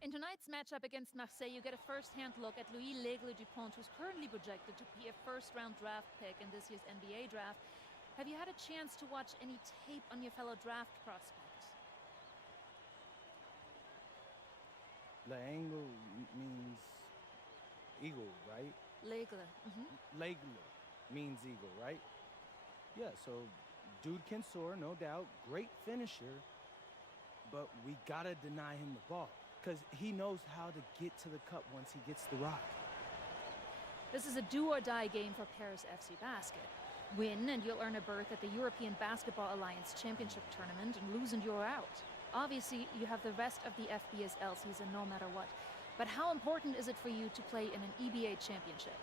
In tonight's matchup against Marseille, you get a first-hand look at Louis L'Aigle Dupont, who's currently projected to be a first-round draft pick in this year's NBA draft. Have you had a chance to watch any tape on your fellow draft prospect? L'Aigle means eagle, right? L'Aigle. L'Aigle means eagle, right? Yeah, so dude can soar, no doubt. Great finisher. But we gotta deny him the ball, because he knows how to get to the cup once he gets the rock. This is a do-or-die game for Paris FC Basket. Win and you'll earn a berth at the European Basketball Alliance Championship Tournament, and lose and you're out. Obviously, you have the rest of the FBSL season no matter what. But how important is it for you to play in an EBA championship?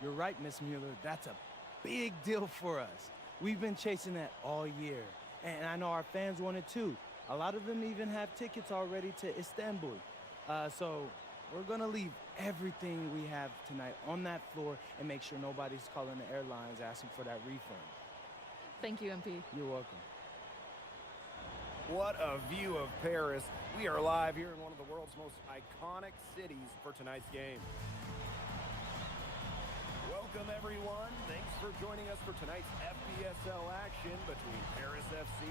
You're right, Miss Mueller. That's a big deal for us. We've been chasing that all year. And I know our fans want it too. A lot of them even have tickets already to Istanbul. So we're gonna leave everything we have tonight on that floor and make sure nobody's calling the airlines asking for that refund. Thank you, MP. You're welcome. What a view of Paris. We are live here in one of the world's most iconic cities for tonight's game. Welcome, everyone. Thanks for joining us for tonight's FBSL action between Paris FC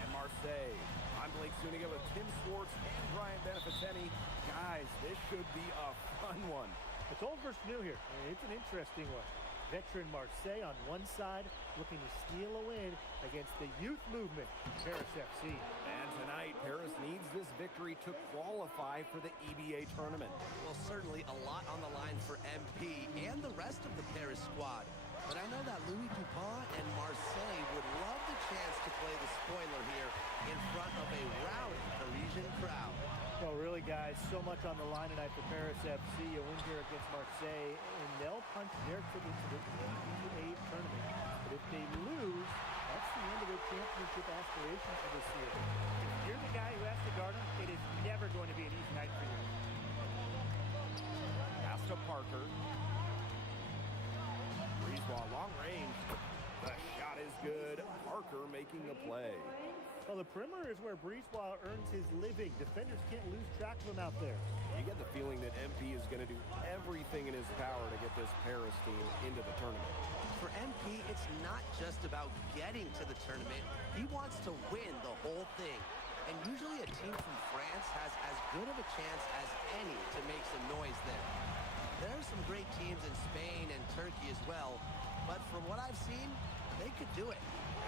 and Marseille. I'm Blake Zuniga with Tim Swartz and Brian Beneficeni. Guys, this should be a fun one. It's old versus new here. It's an interesting one. Veteran Marseille on one side, looking to steal a win against the youth movement, Paris FC. And tonight, Paris needs this victory to qualify for the EBA tournament. Well, certainly a lot on the line for MP and the rest of the Paris squad. But I know that Louis Dupont and Marseille would love the chance to play the spoiler here in front of a rowdy Parisian crowd. Well, really, guys, so much on the line tonight for Paris FC. A win here against Marseille, and they'll punch their ticket to the EBA tournament. But if they lose, that's the end of their championship aspirations for this year. If you're the guy who has to guard them, it is never going to be an easy night for you. Pass to Parker. Brisebois, long range. The shot is good. Parker making the play. Well, the perimeter is where Brisebois earns his living. Defenders can't lose track of him out there. You get the feeling that MP is going to do everything in his power to get this Paris team into the tournament. For MP, it's not just about getting to the tournament. He wants to win the whole thing. And usually a team from France has as good of a chance as any to make some noise there. There are some great teams in Spain and Turkey as well, but from what I've seen, they could do it.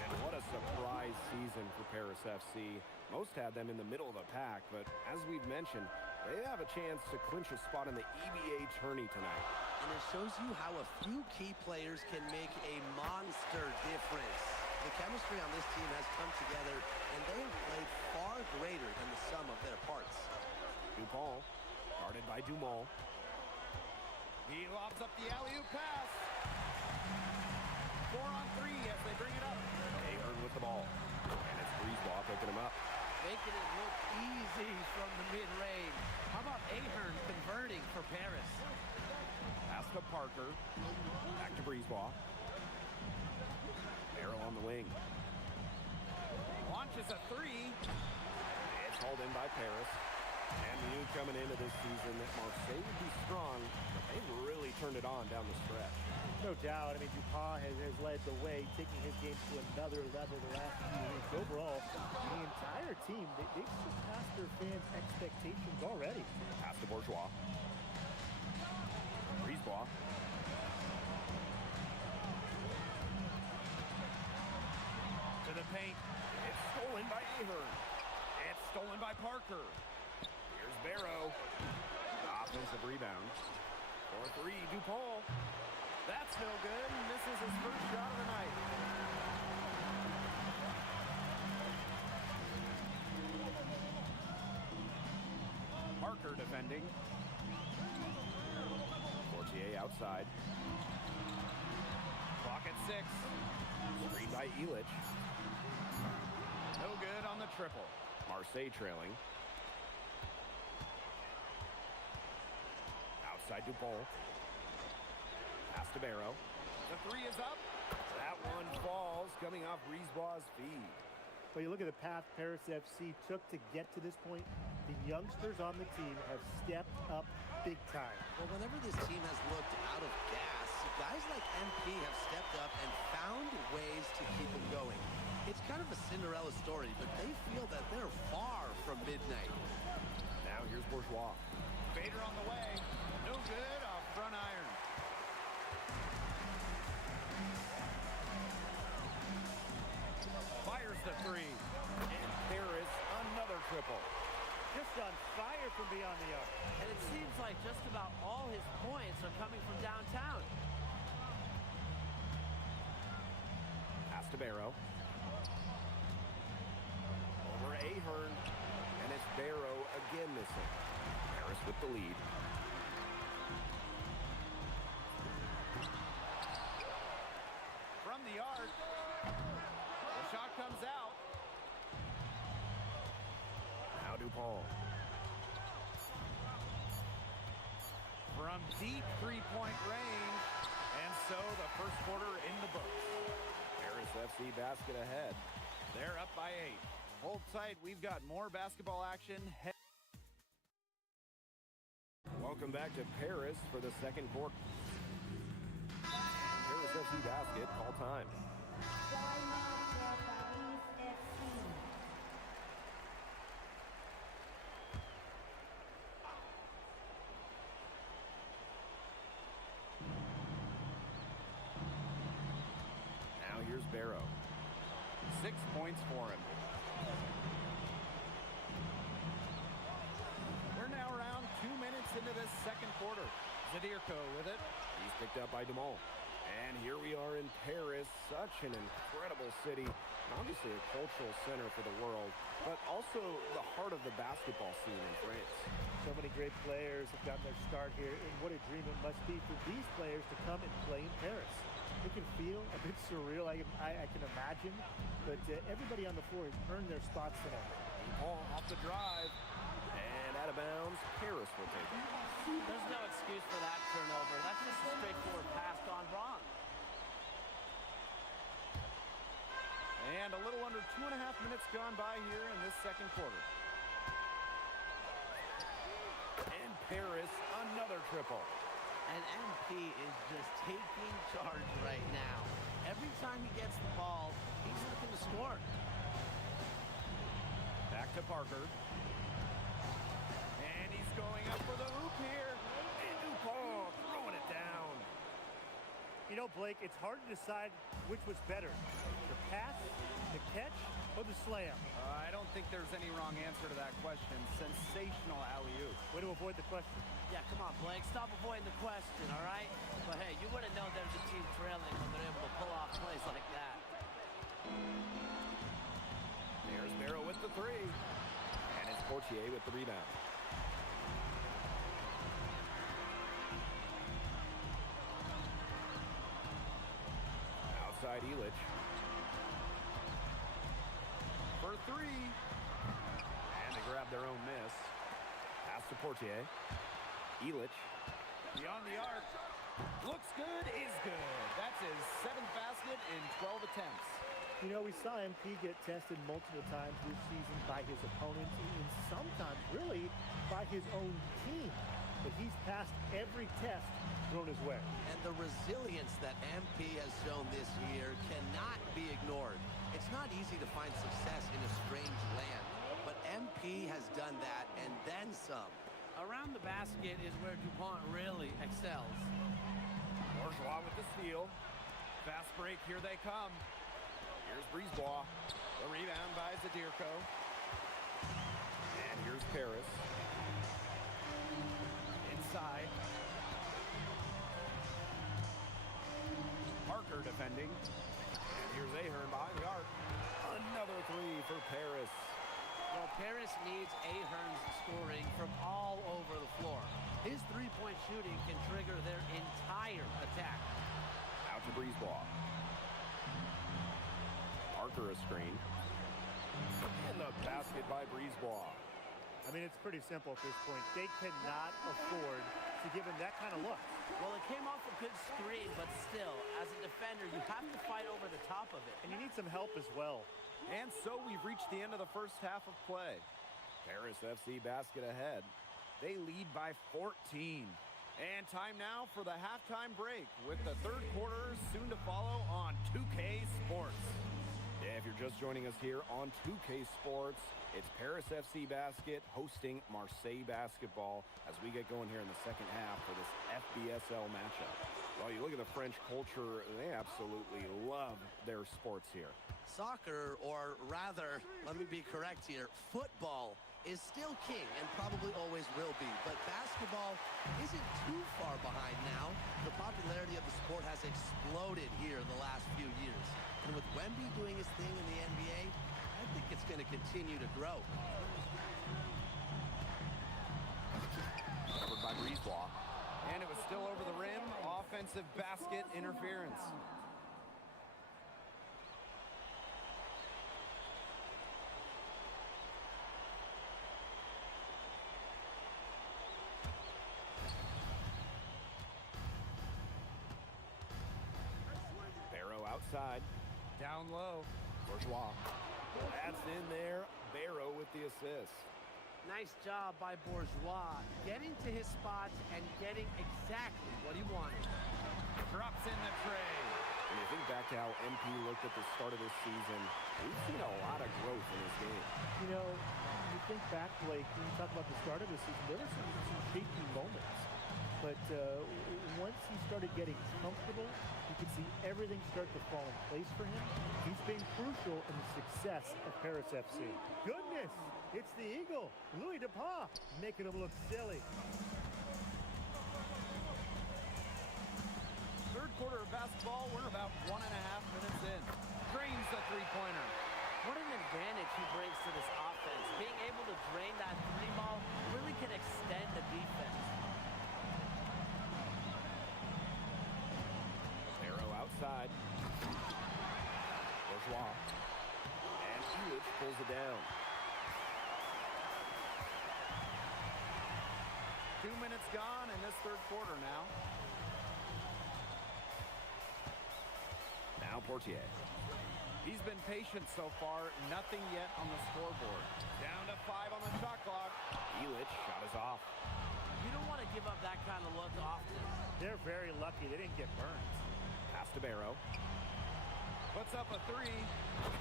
And what a surprise season for Paris FC. Most had them in the middle of the pack, but as we've mentioned, they have a chance to clinch a spot in the EBA tourney tonight. And it shows you how a few key players can make a monster difference. The chemistry on this team has come together, and they have played far greater than the sum of their parts. Dupont, guarded by Dumont. He lobs up the alley-oop pass. 4 on 3 as they bring it up. Ahern with the ball. And it's Brisebois picking him up. Making it look easy from the mid-range. How about Ahern converting for Paris? Pass to Parker. Back to Brisebois. Merrill on the wing. Launches a 3. It's hauled in by Paris. And we knew coming into this season that Marseille would be strong, but they've really turned it on down the stretch. No doubt. I mean, Dupont has led the way, taking his game to another level the last few weeks. Overall, the entire team, they've surpassed their fans' expectations already. Pass to Bourgeois. Brisebois. To the paint. It's stolen by Ahern. It's stolen by Parker. Here's Barrow. Offensive rebound. 4-3, Dupont. That's no good. This is his first shot of the night. Parker defending. Fortier outside. Clock at 6. Screen by Illich. No good on the triple. Marseille trailing. Dupont. Pass to Barrow. The three is up. That one falls, coming off Brisebois' feed. Well, you look at the path Paris FC took to get to this point. The youngsters on the team have stepped up big time. Well, whenever this team has looked out of gas, guys like MP have stepped up and found ways to keep them going. It's kind of a Cinderella story, but they feel that they're far from midnight. Now here's Bourgeois. Bader on the way. No good off front iron. Fires the three. And Paris, another triple. Just on fire from beyond the arc. And it seems like just about all his points are coming from downtown. Pass to Barrow. Over Ahern. And it's Barrow again missing. Paris with the lead. From the arc. The shot comes out. Now Dupont. From deep three-point range. And so the first quarter in the books. Paris FC basket ahead. They're up by 8. Hold tight. We've got more basketball action. Welcome back to Paris for the second quarter. Paris FC basket, call time. Now here's Barrow. 6 points for him. We're now around 2 minutes into this second quarter. Zadirko with it. He's picked up by Dumont. And here we are in Paris, such an incredible city. Obviously a cultural center for the world, but also the heart of the basketball scene in France. So many great players have gotten their start here, and what a dream it must be for these players to come and play in Paris. It can feel a bit surreal, I can imagine, but everybody on the floor has earned their spots tonight. Paul off the drive, and out of bounds, Paris will take it. There's no excuse for that turnover. That's just a straightforward pass gone wrong. And a little under 2.5 minutes gone by here in this second quarter. And Paris, another triple. And MP is just taking charge right now. Every time he gets the ball, he's looking to score. Back to Parker. And he's going up for the hoop here. And Dupont throwing it down. You know, Blake, it's hard to decide which was better, the pass, the catch, or the slam. I don't think there's any wrong answer to that question. Sensational alley-oop. Way to avoid the question. Yeah, come on, Blake. Stop avoiding the question, all right? But hey, you wouldn't know there's a team trailing when they're able to pull off plays like that. There's Barrow with the three. And it's Portier with the rebound. Outside Illich. For three. And they grab their own miss. Pass to Portier. Illich. Beyond the arc. Looks good, is good. That's his 7th basket in 12 attempts. You know, we saw MP get tested multiple times this season by his opponents and sometimes really by his own team. But he's passed every test thrown his way. And the resilience that MP has shown this year cannot be ignored. It's not easy to find success in a strange land, but MP has done that and then some. Around the basket is where DuPont really excels. Bourgeois with the steal. Fast break, here they come. Here's Brisebois. The rebound by Zadirko. And here's Paris. Inside. Parker defending. And here's Ahern behind the arc. Another three for Paris. Well, Paris needs Ahern's scoring from all over the floor. His three-point shooting can trigger their entire attack. Out to Brisebois. Parker a screen. And the basket by Brisebois. I mean, it's pretty simple at this point. They cannot afford to give him that kind of look. Well, it came off a good screen, but still, as a defender, you have to fight over the top of it. And you need some help as well. And so we've reached the end of the first half of play. Paris FC Basket ahead. They lead by 14. And time now for the halftime break with the third quarter soon to follow on 2K Sports. Yeah, if you're just joining us here on 2K Sports, it's Paris FC Basket hosting Marseille Basketball as we get going here in the second half for this FBSL matchup. Well, you look at the French culture, they absolutely love their sports here. Soccer, or rather, let me be correct here, football is still king and probably always will be. But basketball isn't too far behind now. The popularity of the sport has exploded here in the last few years. And with Wemby doing his thing in the NBA, I think it's going to continue to grow. Covered by Brisebois. And it was still over the rim. Offensive basket interference. Barrow outside. Down low. Bourgeois. That's in there. Barrow with the assist. Nice job by Bourgeois, getting to his spots and getting exactly what he wanted. Drops in the tray. When you think back to how MP looked at the start of this season, we've seen a lot of growth in his game. You know, you think back, Blake, when you talk about the start of the season, there were some shaky moments. But once he started getting comfortable, you could see everything start to fall in place for him. He's been crucial in the success of Paris FC. Goodness, it's the Eagle, Louis Depay, making him look silly. Third quarter of basketball, we're about 1.5 minutes in. Drains the three-pointer. What an advantage he brings to this offense. Being able to drain that three ball really can extend the defense. Barrow outside. Bourgeois. And Illich pulls it down. 2 minutes gone in this third quarter now. Now Portier. He's been patient so far. Nothing yet on the scoreboard. Down to 5 on the shot clock. Illich shot is off. You don't want to give up that kind of look often. They're very lucky they didn't get burned. Pass to Barrow. Puts up a three.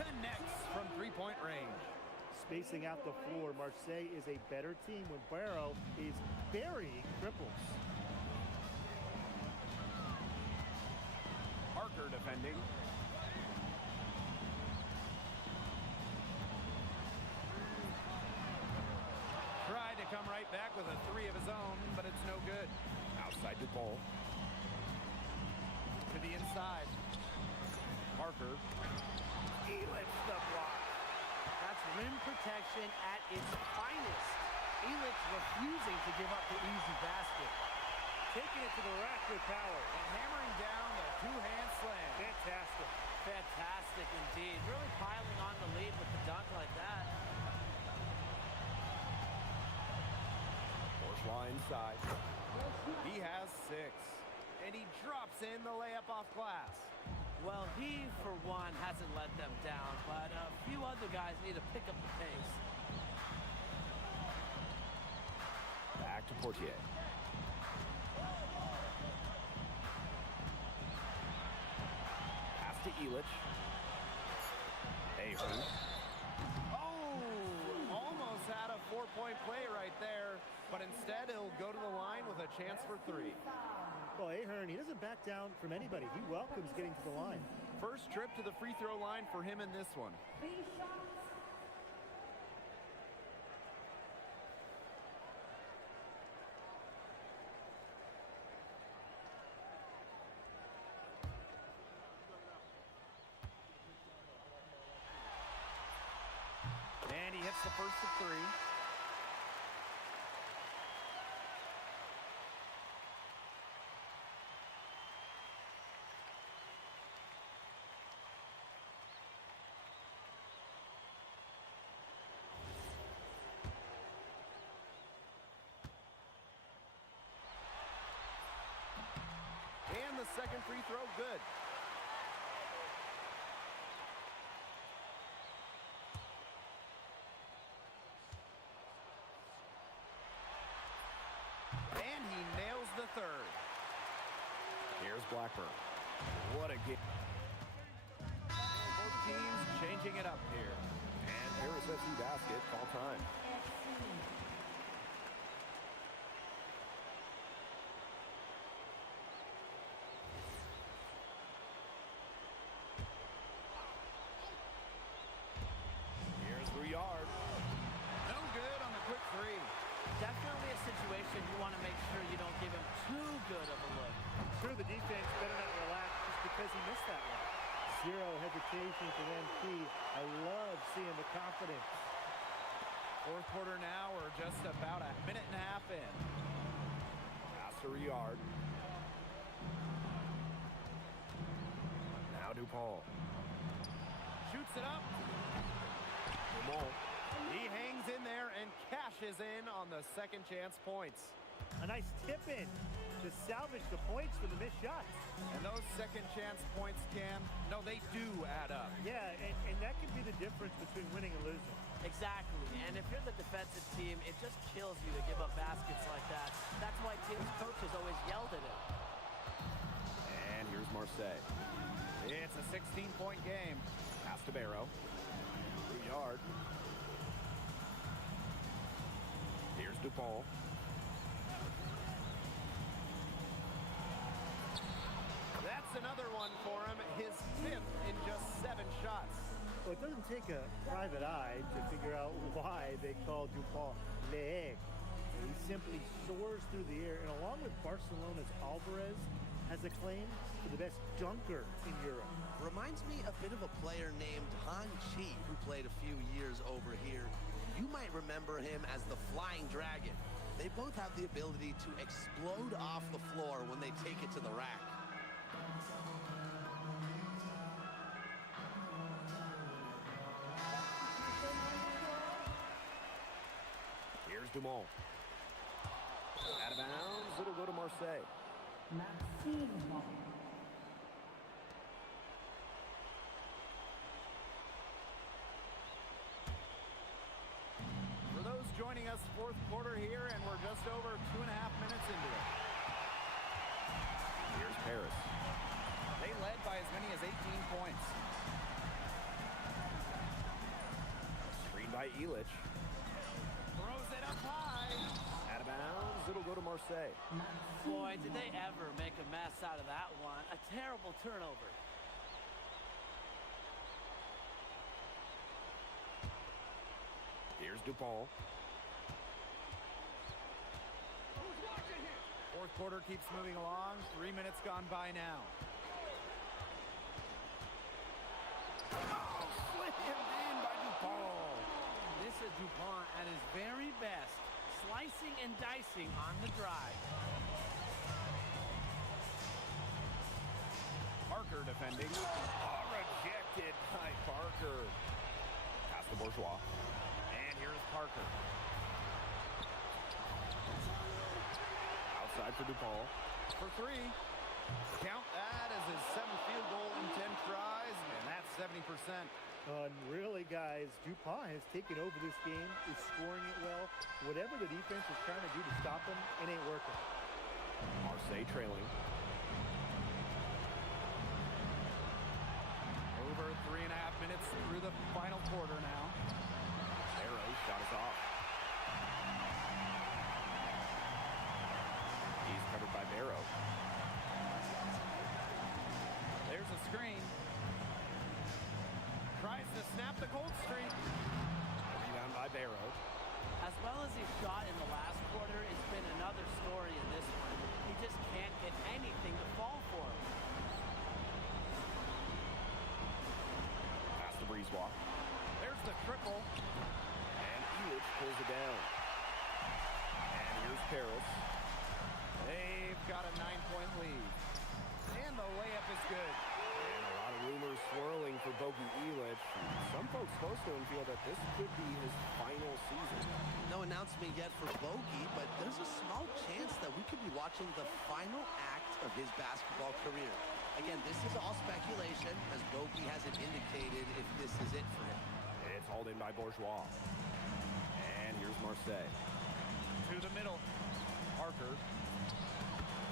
Connects from three-point range. Spacing out the floor, Marseille is a better team when Barrow is burying triples. Parker defending. Tried to come right back with a three of his own, but it's no good. Outside to Ball. To the inside. Parker. Illich the block. That's rim protection at its finest. Illich refusing to give up the easy basket. Taking it to the rack with power. And hammering down the two-hand slam. Fantastic. Fantastic indeed. Really piling on the lead with the dunk like that. Bourgeois inside. He has 6. And he drops in the layup off glass. Well, he, for one, hasn't let them down, but a few other guys need to pick up the pace. Back to Portier. Pass to Illich. Ahern. Oh, almost had a 4-point play right there, but instead he'll go to the line with a chance for 3. Well, Ahern, he doesn't back down from anybody. He welcomes getting to the line. First trip to the free throw line for him in this one. And he hits the first of 3. second free throw good. And he nails the third. Here's Blackburn. What a game. Both teams changing it up here. And Paris FC basket, call time. Here's Rouillard. No good on the quick three. Definitely a situation you want to make sure you don't give him too good of a look. Sure, the defense better not relax just because he missed that one. Zero hesitation for them, P. I love seeing the confidence. Fourth quarter now, we're just about a minute and a half in. Pass to Rouillard. Now DuPont. Shoots it up. Dumont. He hangs in there and cashes in on the second chance points. A nice tip in to salvage the points for the missed shots. And those second chance points, Cam, no, they do add up. Yeah, and that can be the difference between winning and losing. Exactly, and if you're the defensive team, it just kills you to give up baskets like that. That's why teams' coaches always yelled at him. And here's Marseille. It's a 16-point game. Pass to Barrow. Rouillard. Here's DuPont. That's another one for him. His fifth in just 7 shots. Well, it doesn't take a private eye to figure out why they call DuPont Le Egg. He simply soars through the air, and along with Barcelona's Alvarez, has a claim for the best dunker in Europe. Reminds me a bit of a player named Han Chi, who played a few years over here. You might remember him as the Flying Dragon. They both have the ability to explode off the floor when they take it to the rack. Here's Dumont. Out of bounds, it'll go to Marseille. For those joining us, fourth quarter here, and we're just over 2.5 minutes into it. Here's Paris. They led by as many as 18 points. Screen by Illich. Throws it up high. Out of bounds, it'll go to Marseille. Boy, did they ever make a mess out of that one. A terrible turnover. Here's DuPont. Fourth quarter keeps moving along. 3 minutes gone by now. Oh, slammed in by DuPont. This is DuPont at his very best, slicing and dicing on the drive. Parker defending. Oh, rejected by Parker. Pass to Bourgeois. And here's Parker. Outside for DuPont. For 3. Count that as his 7th field goal in 10 tries, and that's 70%. And really, guys, DuPont has taken over this game, is scoring it well. Whatever the defense is trying to do to stop him, it ain't working. Marseille trailing. Over 3.5 minutes through the final quarter now. Arrow shot us off. He's covered by Barrow. There's a screen. Tries to snap the cold streak. Rebound by Barrow. As well as he shot in the last quarter, it's been another story in this one. He just can't get anything to fall for him. Pass to Brisebois. There's the triple. And Illich pulls it down. And here's Paris. They've got a 9-point lead. And the layup is good. And a lot of rumors swirling for Bogey Elich. Some folks close to him feel that this could be his final season. No announcement yet for Bogey, but there's a small chance that we could be watching the final act of his basketball career. Again, this is all speculation, as Bogey hasn't indicated if this is it for him. It's hauled in by Bourgeois. And here's Marseille. To the middle. Parker.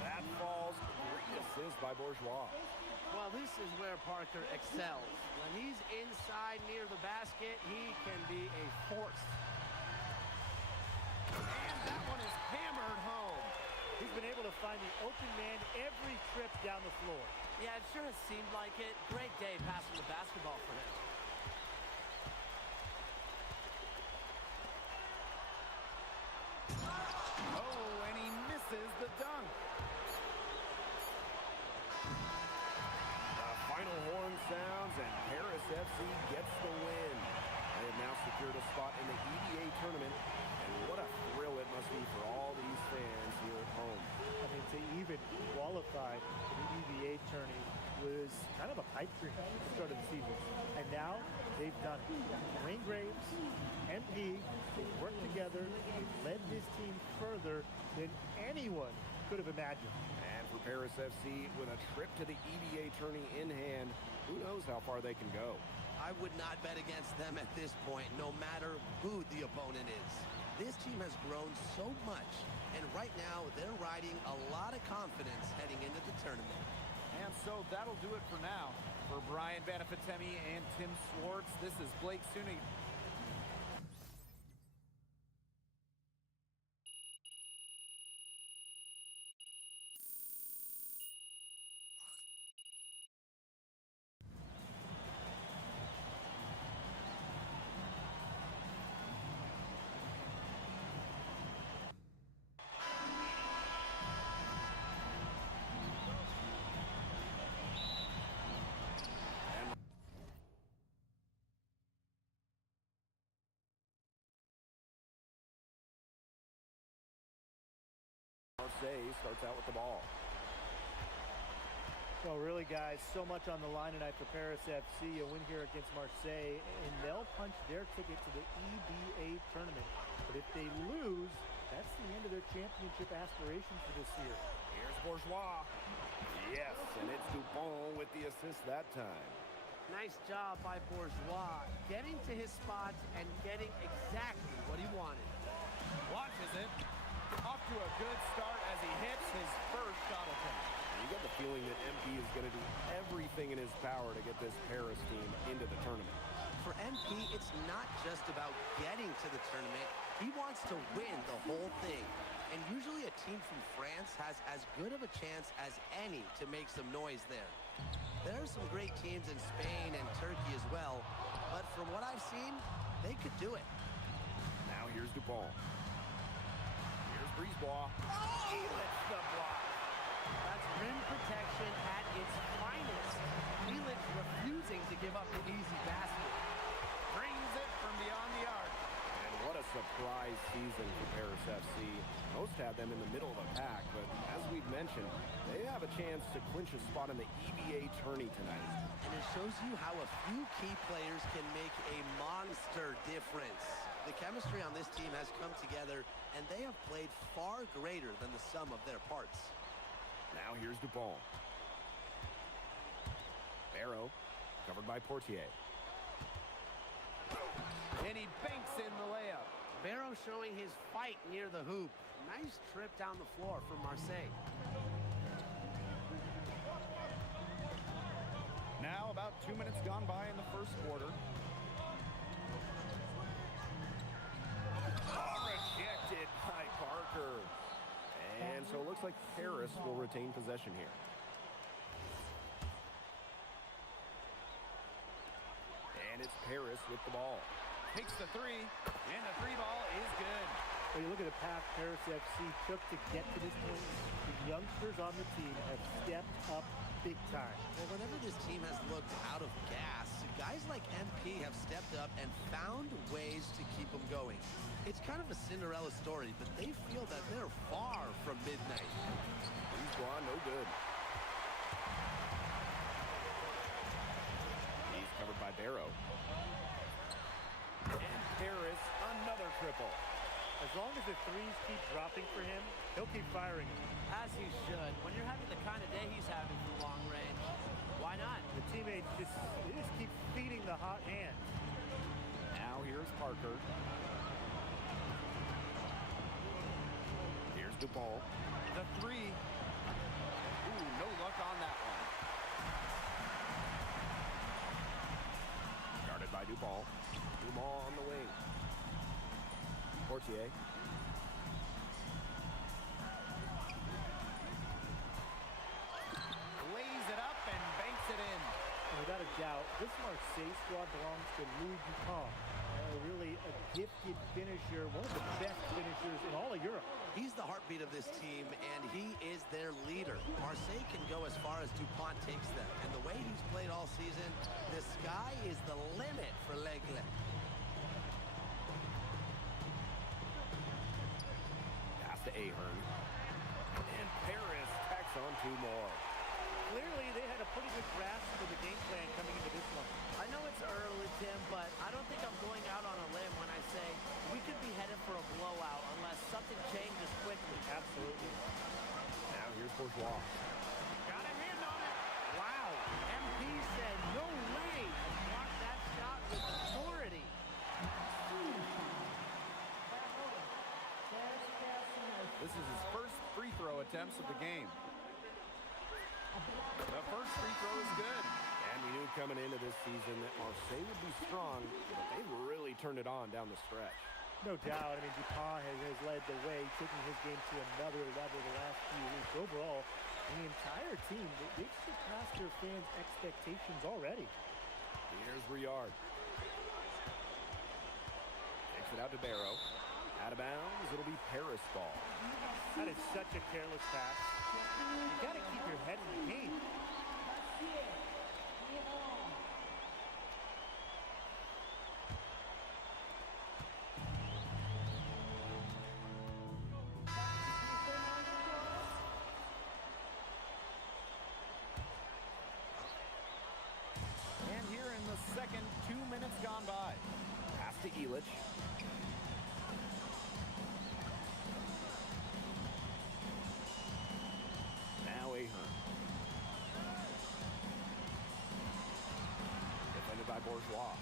That falls. Great assist by Bourgeois. Well, this is where Parker excels. When he's inside near the basket, he can be a force. And that one is hammered home. He's been able to find the open man every trip down the floor. Yeah, it sure has seemed like it. Great day passing the basketball for him. Oh, and he misses the dunk. The final horn sounds, and Paris FC gets the win. They have now secured a spot in the EVA tournament, and what a thrill it must be for all these fans here at home. I mean, to even qualify for the EVA tourney was kind of a pipe dream at the start of the season. And now they've done it. Wayne Graves, MP, they've worked together. They've led this team further than anyone could have imagined. And for Paris FC, with a trip to the EVA tourney in hand, who knows how far they can go. I would not bet against them at this point, no matter who the opponent is. This team has grown so much, and right now they're riding a lot of confidence heading into the tournament. And so that'll do it for now. For Brian Banafitemi and Tim Swartz, this is Blake Suny. Marseille starts out with the ball. So really, guys, so much on the line tonight for Paris FC. A win here against Marseille, and they'll punch their ticket to the EBA tournament. But if they lose, that's the end of their championship aspirations for this year. Here's Bourgeois. Yes, and it's Dupont with the assist that time. Nice job by Bourgeois, getting to his spots and getting exactly what he wanted. Launches it. Off to a good start as he hits his first shot attempt. You get the feeling that MP is going to do everything in his power to get this Paris team into the tournament. For MP, it's not just about getting to the tournament. He wants to win the whole thing. And usually a team from France has as good of a chance as any to make some noise there. There are some great teams in Spain and Turkey as well, but from what I've seen, they could do it. Now here's Dupont. Here's Brisebois. He lifts the block. That's rim protection at its finest. Elich refusing to give up the easy basket. Brings it from beyond the arc. And what a surprise season for Paris FC. Most had them in the middle of the pack, but as we've mentioned, they have a chance to clinch a spot in the EVA tourney tonight. And it shows you how a few key players can make a monster difference. The chemistry on this team has come together, and they have played far greater than the sum of their parts. Now here's Dupont. Barrow, covered by Portier. And he banks in the layup. Barrow showing his fight near the hoop. Nice trip down the floor from Marseille. Now about 2 minutes gone by in the first quarter. Rejected by Parker. And so it looks like Paris will retain possession here. And it's Paris with the ball. Takes the three, and the three ball is good. When you look at the path Paris FC took to get to this point, the youngsters on the team have stepped up big time. Well, whenever this team has looked out of gas, guys like MP have stepped up and found ways to keep them going. It's kind of a Cinderella story, but they feel that they're far from midnight. Brisebois, no good. covered by Barrow. And Paris, another triple. As long as the threes keep dropping for him, he'll keep firing them. As he should. When you're having the kind of day he's having from long range, why not? The teammates just keep feeding the hot hand. Now here's Parker. Here's DePaul. The three. Ooh, no luck on that one. Guarded by DuPaul. Dumas on the wing. Portier. Lays it up and banks it in. And without a doubt, this Marseille squad belongs to Louis Dupont. Really a gifted finisher, one of the best finishers in all of Europe. He's the heartbeat of this team, and he is their leader. Marseille can go as far as DuPont takes them, and the way he's played all season, the sky is the limit for L'Aigle. Pass to Ahern. And Paris tacks on two more. Clearly, they had a pretty good grasp of the game plan coming into this one. I know it's early, Tim, but I don't think I'm going out on a limb when I say we could be headed for a blowout unless something changes quickly. Absolutely. Now here's Bourgeois. Got a hand on it. Wow. MP said no way and blocked that shot with authority. This is his first free throw attempts of the game. The first free throw is good. And we knew coming into this season that Marseille would be strong, but they've really turned it on down the stretch. No doubt. I mean, Dupont has led the way, taking his game to another level the last few weeks. Overall, the entire team, they've surpassed their fans' expectations already. Here's Riard. Takes it out to Barrow. Out of bounds, it'll be Paris ball. That is such a careless pass. You got to keep your head in the game. And here in the second, 2 minutes gone by. Pass to Illich. Now Ahern. Defended by Bourgeois.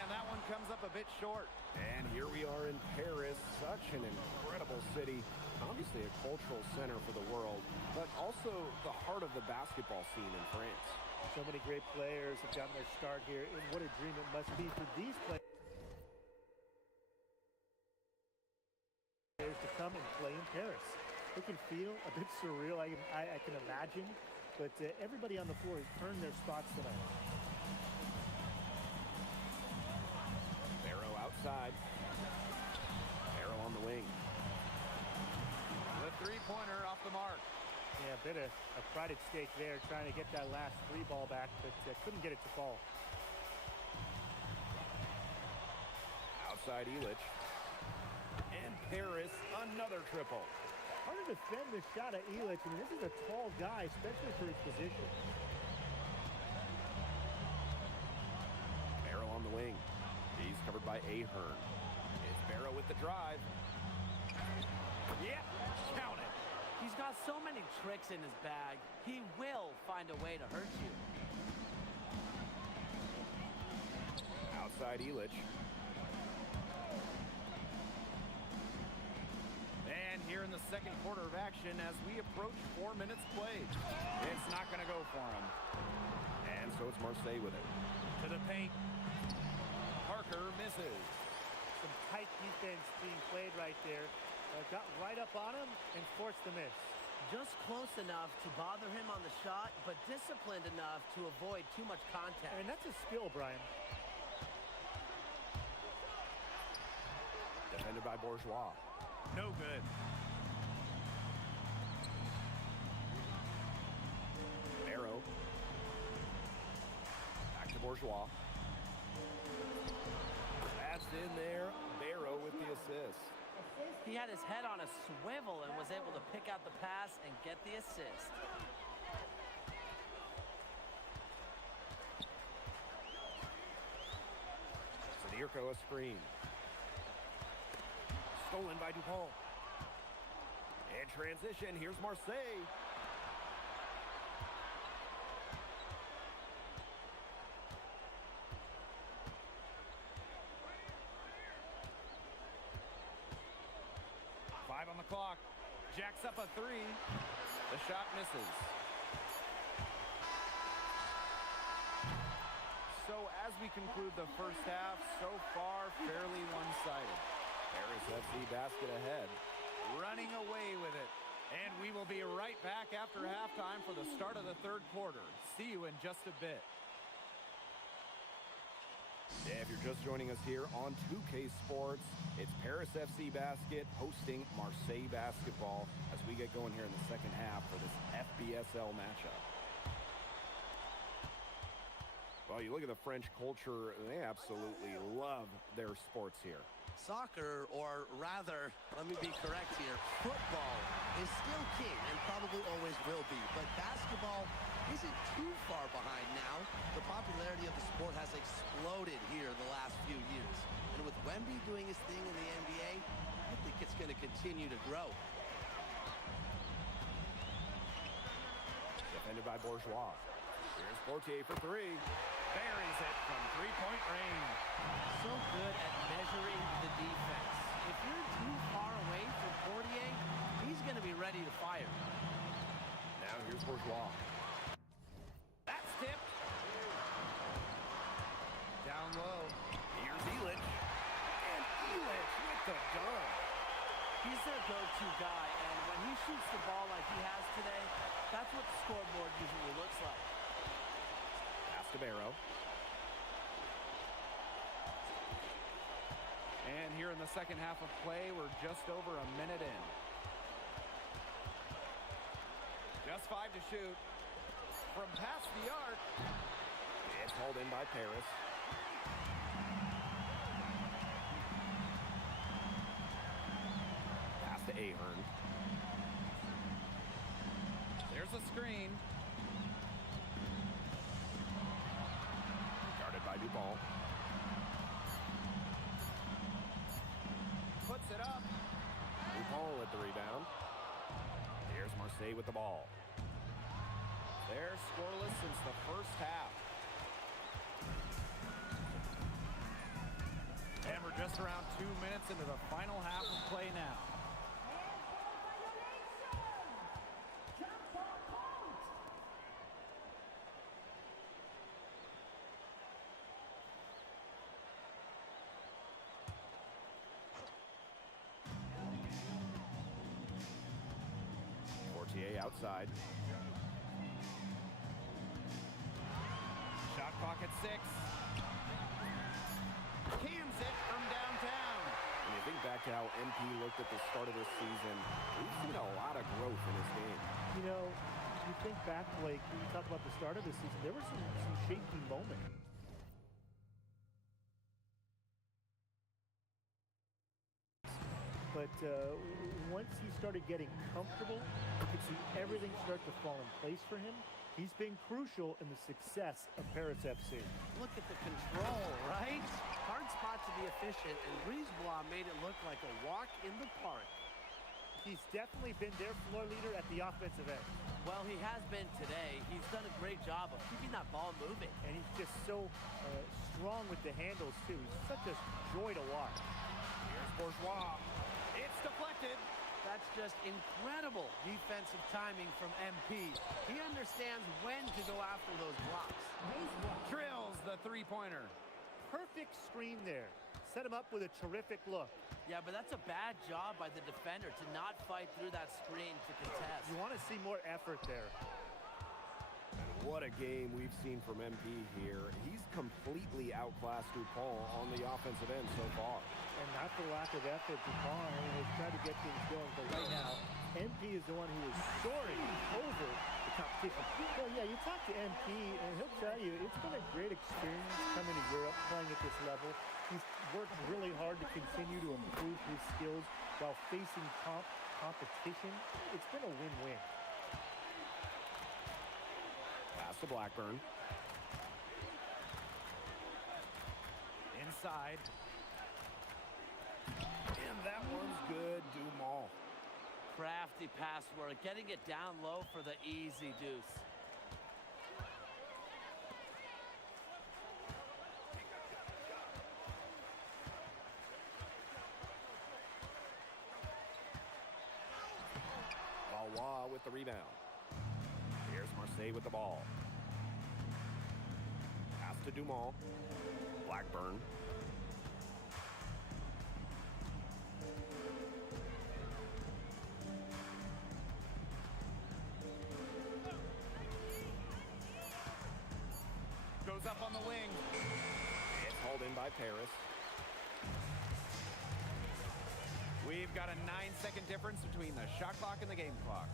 And that one comes up a bit short. And here we are in Paris, such an incredible city. Obviously a cultural center for the world, but also the heart of the basketball scene in France. So many great players have gotten their start here, and what a dream it must be for these players to come and play in Paris. It can feel a bit surreal, I can imagine, but everybody on the floor has earned their spots tonight. Barrow outside. Barrow on the wing. The three-pointer off the mark. Yeah, a bit of a pride at stake there, trying to get that last three ball back, but couldn't get it to fall. Outside Illich. And Paris, another triple. Hard to defend the shot at Illich. I mean, this is a tall guy, especially for his position. Barrow on the wing. He's covered by Ahern. It's Barrow with the drive. Yeah, count it. He's got so many tricks in his bag. He will find a way to hurt you. Outside Illich. And here in the second quarter of action as we approach 4 minutes played. It's not going to go for him. And so it's Marseille with it. To the paint. Parker misses. Some tight defense being played right there. Got right up on him and forced the miss. Just close enough to bother him on the shot, but disciplined enough to avoid too much contact. And that's a skill, Brian. Defended by Bourgeois. No good. Barrow. Back to Bourgeois. That's in there. Barrow with the assist. He had his head on a swivel and was able to pick out the pass and get the assist. Mirko a screen. Stolen by DuPont. In transition, here's Marseille. Five on the clock. Jacks up a three. The shot misses. So as we conclude the first half, so far fairly one-sided. Paris FC basket ahead, running away with it. And we will be right back after halftime for the start of the third quarter. See you in just a bit. If you're just joining us here on 2K Sports, it's Paris FC Basket hosting Marseille Basketball as we get going here in the second half for this FBSL matchup. Well, you look at the French culture, they absolutely love their sports here. Soccer, or rather, let me be correct here, football is still king and probably always will be. But basketball isn't too far behind now. The popularity of the sport has exploded here the last few years. And with Wemby doing his thing in the NBA, I think it's going to continue to grow. Defended by Bourgeois. Here's Fortier for three. Buries it from three-point range. So good at measuring the defense. If you're too far away from Fortier, he's going to be ready to fire. Now here's Bourgeois. That's tipped. Down low. Here's Illich. And Illich with the dunk. He's their go-to guy, and when he shoots the ball like he has today, that's what the scoreboard usually looks like. Pass to Barrow. And here in the second half of play, we're just over a minute in. Just 5 to shoot. From past the arc. It's hauled in by Paris. Pass to Ahern. There's a screen. Guarded by Dupont. Puts it up. Dupont with the rebound. Here's Marseille with the ball. They're scoreless since the first half. And we're just around 2 minutes into the final half of play now. Fortier outside. Shot clock at 6. Cams it from downtown. When you think back to how MP looked at the start of this season, we've seen a lot of growth in his game. You know, you think back, Blake, when you talk about the start of the season, there were some shaky moments. But once he started getting comfortable, you could see everything start to fall in place for him. He's been crucial in the success of Paris FC. Look at the control, right? Hard spot to be efficient, and Brisebois made it look like a walk in the park. He's definitely been their floor leader at the offensive end. Well, he has been today. He's done a great job of keeping that ball moving. And he's just so strong with the handles, too. He's such a joy to watch. Here's Bourgeois. It's deflected. That's just incredible defensive timing from MP. He understands when to go after those blocks. Drills the three-pointer. Perfect screen there. Set him up with a terrific look. Yeah, but that's a bad job by the defender to not fight through that screen to contest. You want to see more effort there. And what a game we've seen from MP here. He's completely outclassed Dupont on the offensive end so far. And not for lack of effort, Dupont has tried to get things going, but right now, MP is the one who is soaring over the competition. Well, yeah, you talk to MP, and he'll tell you it's been a great experience coming to Europe, playing at this level. He's worked really hard to continue to improve his skills while facing competition. It's been a win-win. Pass to Blackburn. Inside. And that one's good, Dumont. Crafty password, getting it down low for the easy deuce. Valois with the rebound. Here's Marseille with the ball. Pass to Dumont. Blackburn. Goes up on the wing. It's hauled in by Paris. We've got a 9-second difference between the shot clock and the game clock.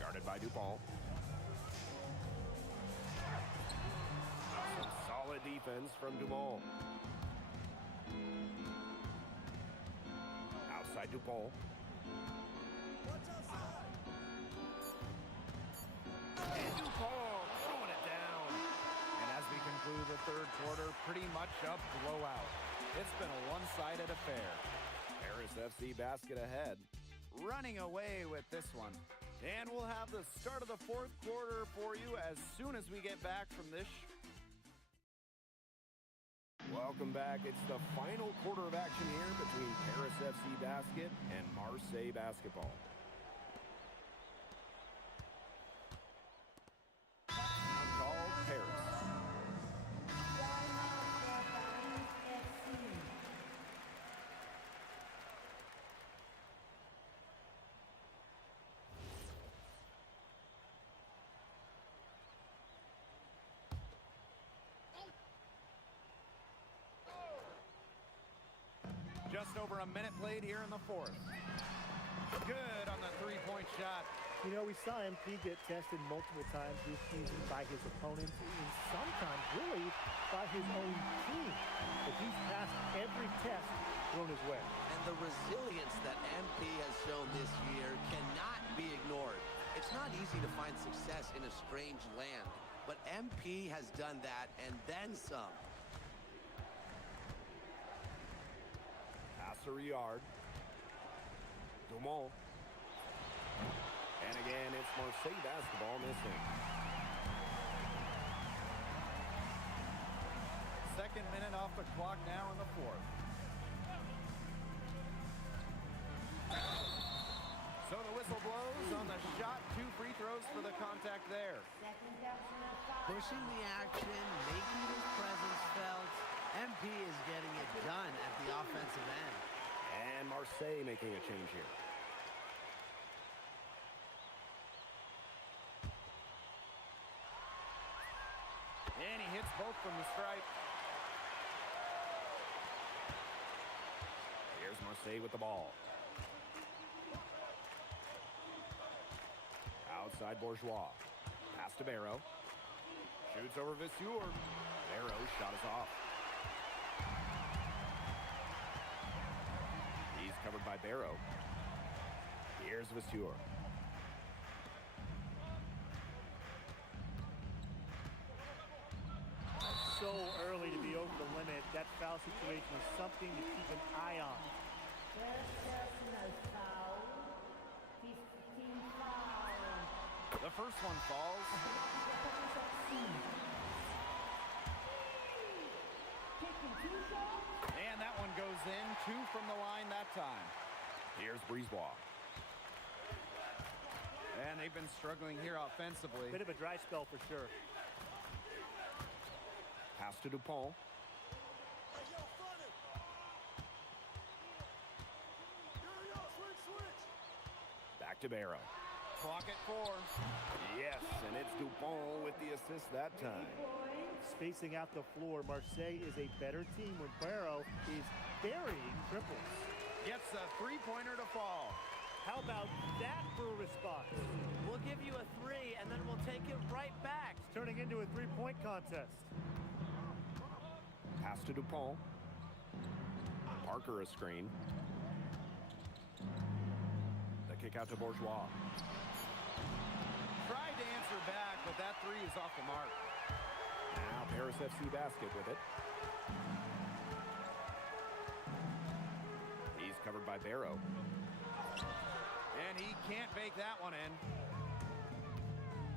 Guarded by Dupont. Some solid defense from Dumont. Outside Dupont. And Dupont throwing it down. And as we conclude the third quarter, pretty much a blowout. It's been a one-sided affair. Paris FC basket ahead, running away with this one. And we'll have the start of the fourth quarter for you as soon as we get back from this. Welcome back. It's the final quarter of action here between Paris FC basket and Marseille basketball. Called Paris. Just over a minute played here in the fourth. Good on the three-point shot. You know, we saw MP get tested multiple times this season by his opponents and sometimes really by his own team. But he's passed every test thrown his way. And the resilience that MP has shown this year cannot be ignored. It's not easy to find success in a strange land, but MP has done that and then some. Yard. Dumont. And again, it's Marseille basketball missing. Second minute off the clock now in the fourth. So the whistle blows on the shot. 2 free throws for the contact there. Pushing the action, making his presence felt. MP is getting it done at the offensive end. And Marseille making a change here. And he hits both from the stripe. Here's Marseille with the ball. Outside Bourgeois. Pass to Barrow. Shoots over Visseur. Barrow's shot is off. He's covered by Barrow. Here's Visseur. So early to be over the limit. That foul situation is something to keep an eye on. The first one falls. And that one goes in. 2 from the line that time. Here's Brisebois. And they've been struggling here offensively. Bit of a dry spell for sure. Pass to Dupont. Back to Barrow. Clock at 4. Yes, and it's Dupont with the assist that time. Spacing out the floor, Marseille is a better team when Barrow is burying triples. Gets a three-pointer to fall. How about that for a response? We'll give you a 3, and then we'll take it right back. It's turning into a three-point contest. Pass to Dupont. Parker a screen. The kick out to Bourgeois. Tried to answer back, but that 3 is off the mark. Now Paris FC Basket with it. He's covered by Barrow. And he can't bake that one in.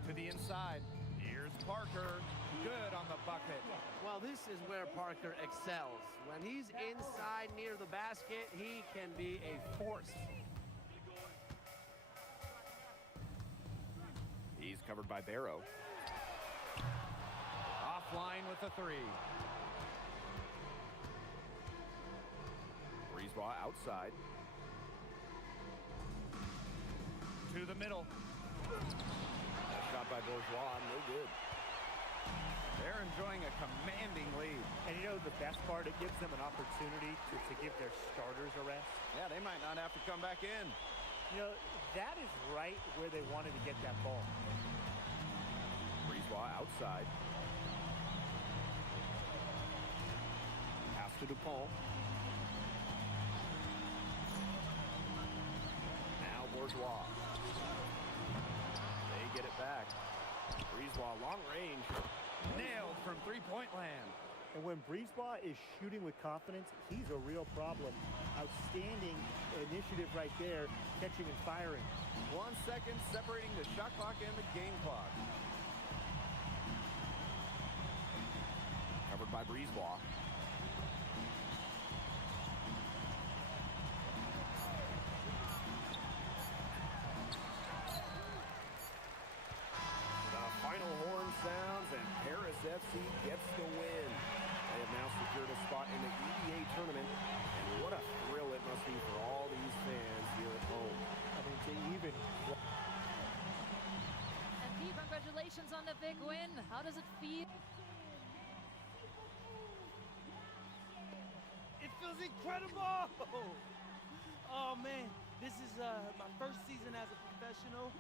To the inside. Here's Parker. Good on the bucket. Well, this is where Parker excels. When he's inside near the basket, he can be a force. He's covered by Barrow. Offline with the three. Brisebois outside. To the middle. Shot by Bourgeois, no good. They're enjoying a commanding lead. And you know the best part? It gives them an opportunity to give their starters a rest. Yeah, they might not have to come back in. You know, that is right where they wanted to get that ball. Brisebois outside. Pass to Dupont. Now Bourgeois. They get it back. Brisebois long range. Nailed from three-point land. And when Brisebois is shooting with confidence, he's a real problem. Outstanding initiative right there, catching and firing. 1 second separating the shot clock and the game clock. Covered by Brisebois. The final horn sounds and Paris FC gets the win. They have now secured a spot in the EBA tournament, and what a thrill it must be for all these fans here at home. I mean, to even... And Pete, congratulations on the big win. How does it feel? It feels incredible! Oh man, this is my first season as a professional.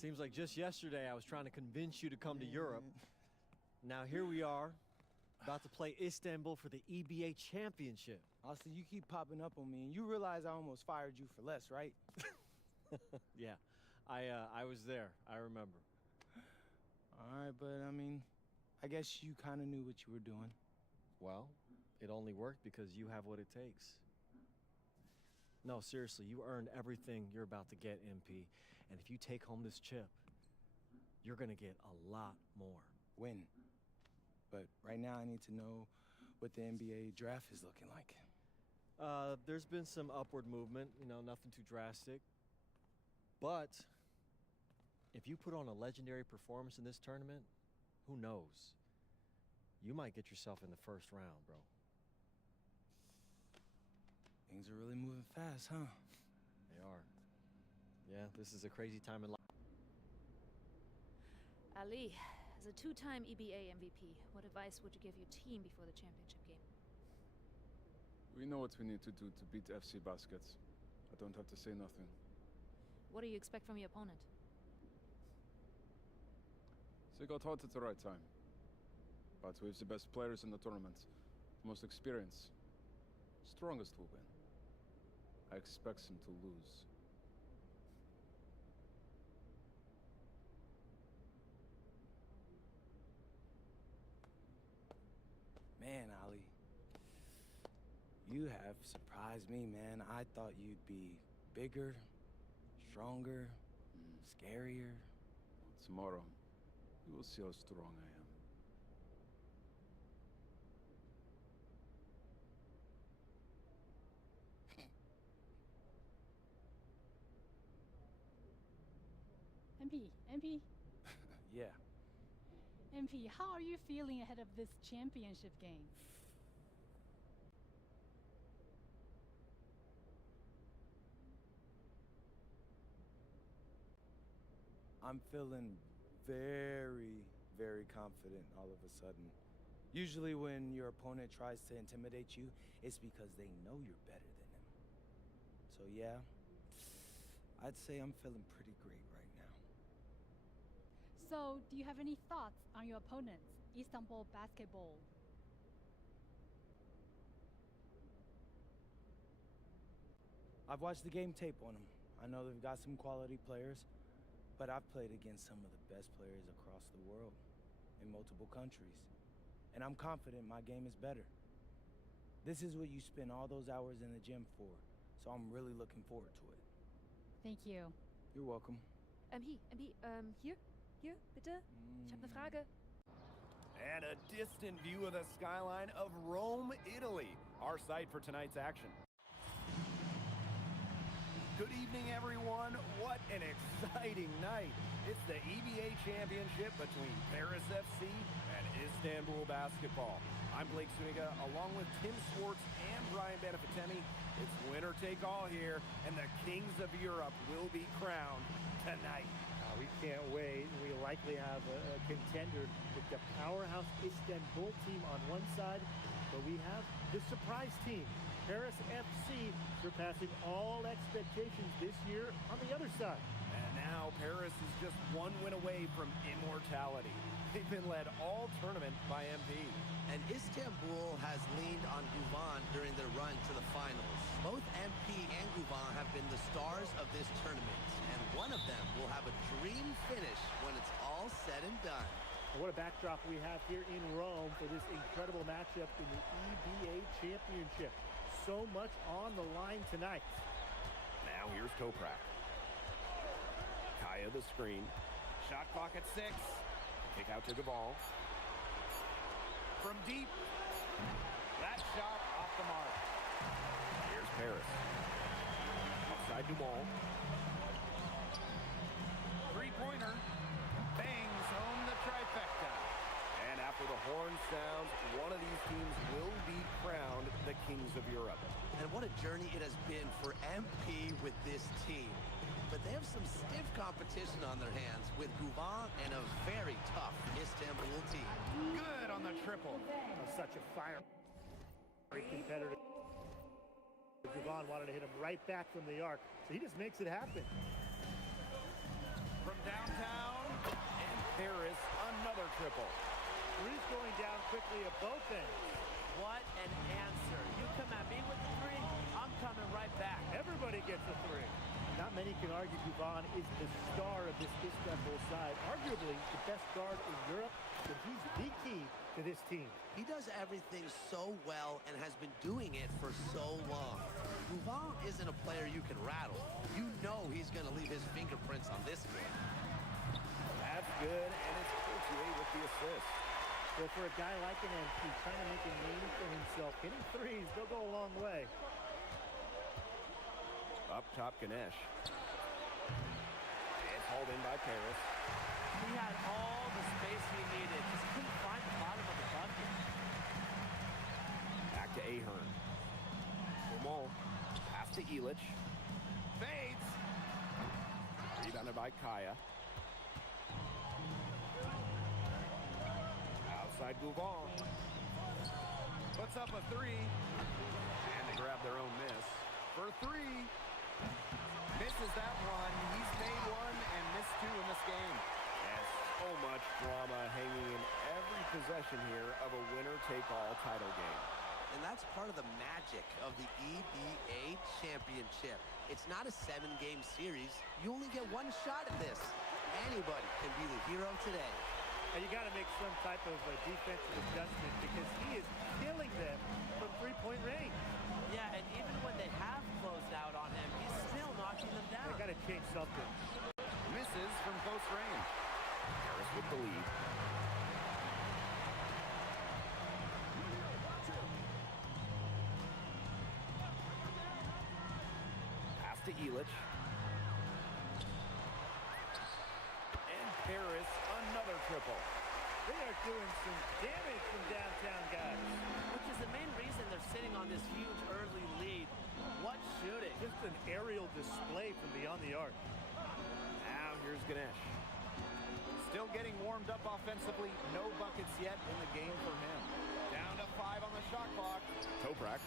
Seems like just yesterday I was trying to convince you to come to Europe. Now here we are, about to play Istanbul for the EBA Championship. Austin, you keep popping up on me, and you realize I almost fired you for less, right? Yeah, I was there. I remember. All right, but I mean, I guess you kind of knew what you were doing. Well, it only worked because you have what it takes. No, seriously, you earned everything you're about to get, MP. And if you take home this chip, you're gonna get a lot more. Win. But right now I need to know what the NBA draft is looking like. There's been some upward movement, you know, nothing too drastic. But if you put on a legendary performance in this tournament, who knows? You might get yourself in the first round, bro. Things are really moving fast, huh? They are. Yeah, this is a crazy time in life. Ali, as a two-time EBA MVP, what advice would you give your team before the championship game? We know what we need to do to beat FC Baskets. I don't have to say nothing. What do you expect from your opponent? They got hot at the right time. But we have the best players in the tournament, most experience. Strongest will win. I expect him to lose. Man, Ali, you have surprised me, man. I thought you'd be bigger, stronger, scarier. Tomorrow, you will see how strong I am. MP, Yeah. MP, how are you feeling ahead of this championship game? I'm feeling very, very confident all of a sudden. Usually when your opponent tries to intimidate you, it's because they know you're better than them. So yeah, I'd say I'm feeling pretty great right now. So, do you have any thoughts on your opponents, Istanbul Basketball? I've watched the game tape on them. I know they've got some quality players, but I've played against some of the best players across the world in multiple countries. And I'm confident my game is better. This is what you spend all those hours in the gym for, so I'm really looking forward to it. Thank you. You're welcome. Hier, bitte. Ich habe eine Frage. And a distant view of the skyline of Rome, Italy, our site for tonight's action. Good evening, everyone. What an exciting night. It's the EBA championship between Paris FC and Istanbul Basketball. I'm Blake Suniga, along with Tim Swartz and Brian Benefitemi. It's winner take all here, and the kings of Europe will be crowned tonight. We can't wait. We likely have a contender with the powerhouse Istanbul team on one side, but we have the surprise team, Paris FC, surpassing all expectations this year on the other side. And now Paris is just one win away from immortality. They've been led all tournament by MP. And Istanbul has leaned on Guvan during their run to the finals. Both MP and Guvan have been the stars of this tournament, and one of them will have a dream finish when it's all said and done. And what a backdrop we have here in Rome for this incredible matchup in the EBA Championship. So much on the line tonight. Now here's Toprak. Kaya the screen. Shot clock at 6. Kick out to Gabal. From deep. That shot off the mark. Here's Paris. Outside Dumont. Three-pointer. Bangs home the trifecta. And after the horn sounds, one of these teams will be crowned the kings of Europe. And what a journey it has been for MP with this team. But they have some stiff competition on their hands with Guvan and a very tough Istanbul team. Good on the triple. Such a fire competitor. Guvan wanted to hit him right back from the arc, so he just makes it happen. From downtown, and Paris, another triple. Three's going down quickly at both ends. What an answer. You come at me with the three, I'm coming right back. Everybody gets a three. Not many can argue Guvan is the star of this Istanbul side. Arguably the best guard in Europe, but he's the key to this team. He does everything so well and has been doing it for so long. Guvan isn't a player you can rattle. You know he's going to leave his fingerprints on this game. That's good, and it's Courtier with the assist. Well, for a guy like an MP trying to make a name for himself, hitting threes, they'll go a long way. Up top, Ganesh. It's hauled in by Paris. He had all the space he needed, just couldn't find the bottom of the bucket. Back to Ahern. Dumont. Pass to Illich. Fades. Rebounded by Kaya. Outside Guvan. Puts up a three. And they grab their own miss. For three. Misses that one. He's made one and missed two in this game. And so much drama hanging in every possession here of a winner-take-all title game. And that's part of the magic of the EBA Championship. It's not a 7-game series. You only get one shot at this. Anybody can be the hero today. And you got to make some type of defensive adjustment because he is killing them from three-point range. Yeah, and even when they have closed out on him, he's still knocking them down. They got to change something. Misses from close range. Paris with the lead. Pass to Illich. And Paris, another triple. They are doing some damage from downtown, guys. Which is the main reason they're sitting on this huge early lead. What shooting? Just an aerial display from beyond the arc. Now here's Ganesh. Still getting warmed up offensively. No buckets yet in the game for him. Down to 5 on the shot clock. Toprak.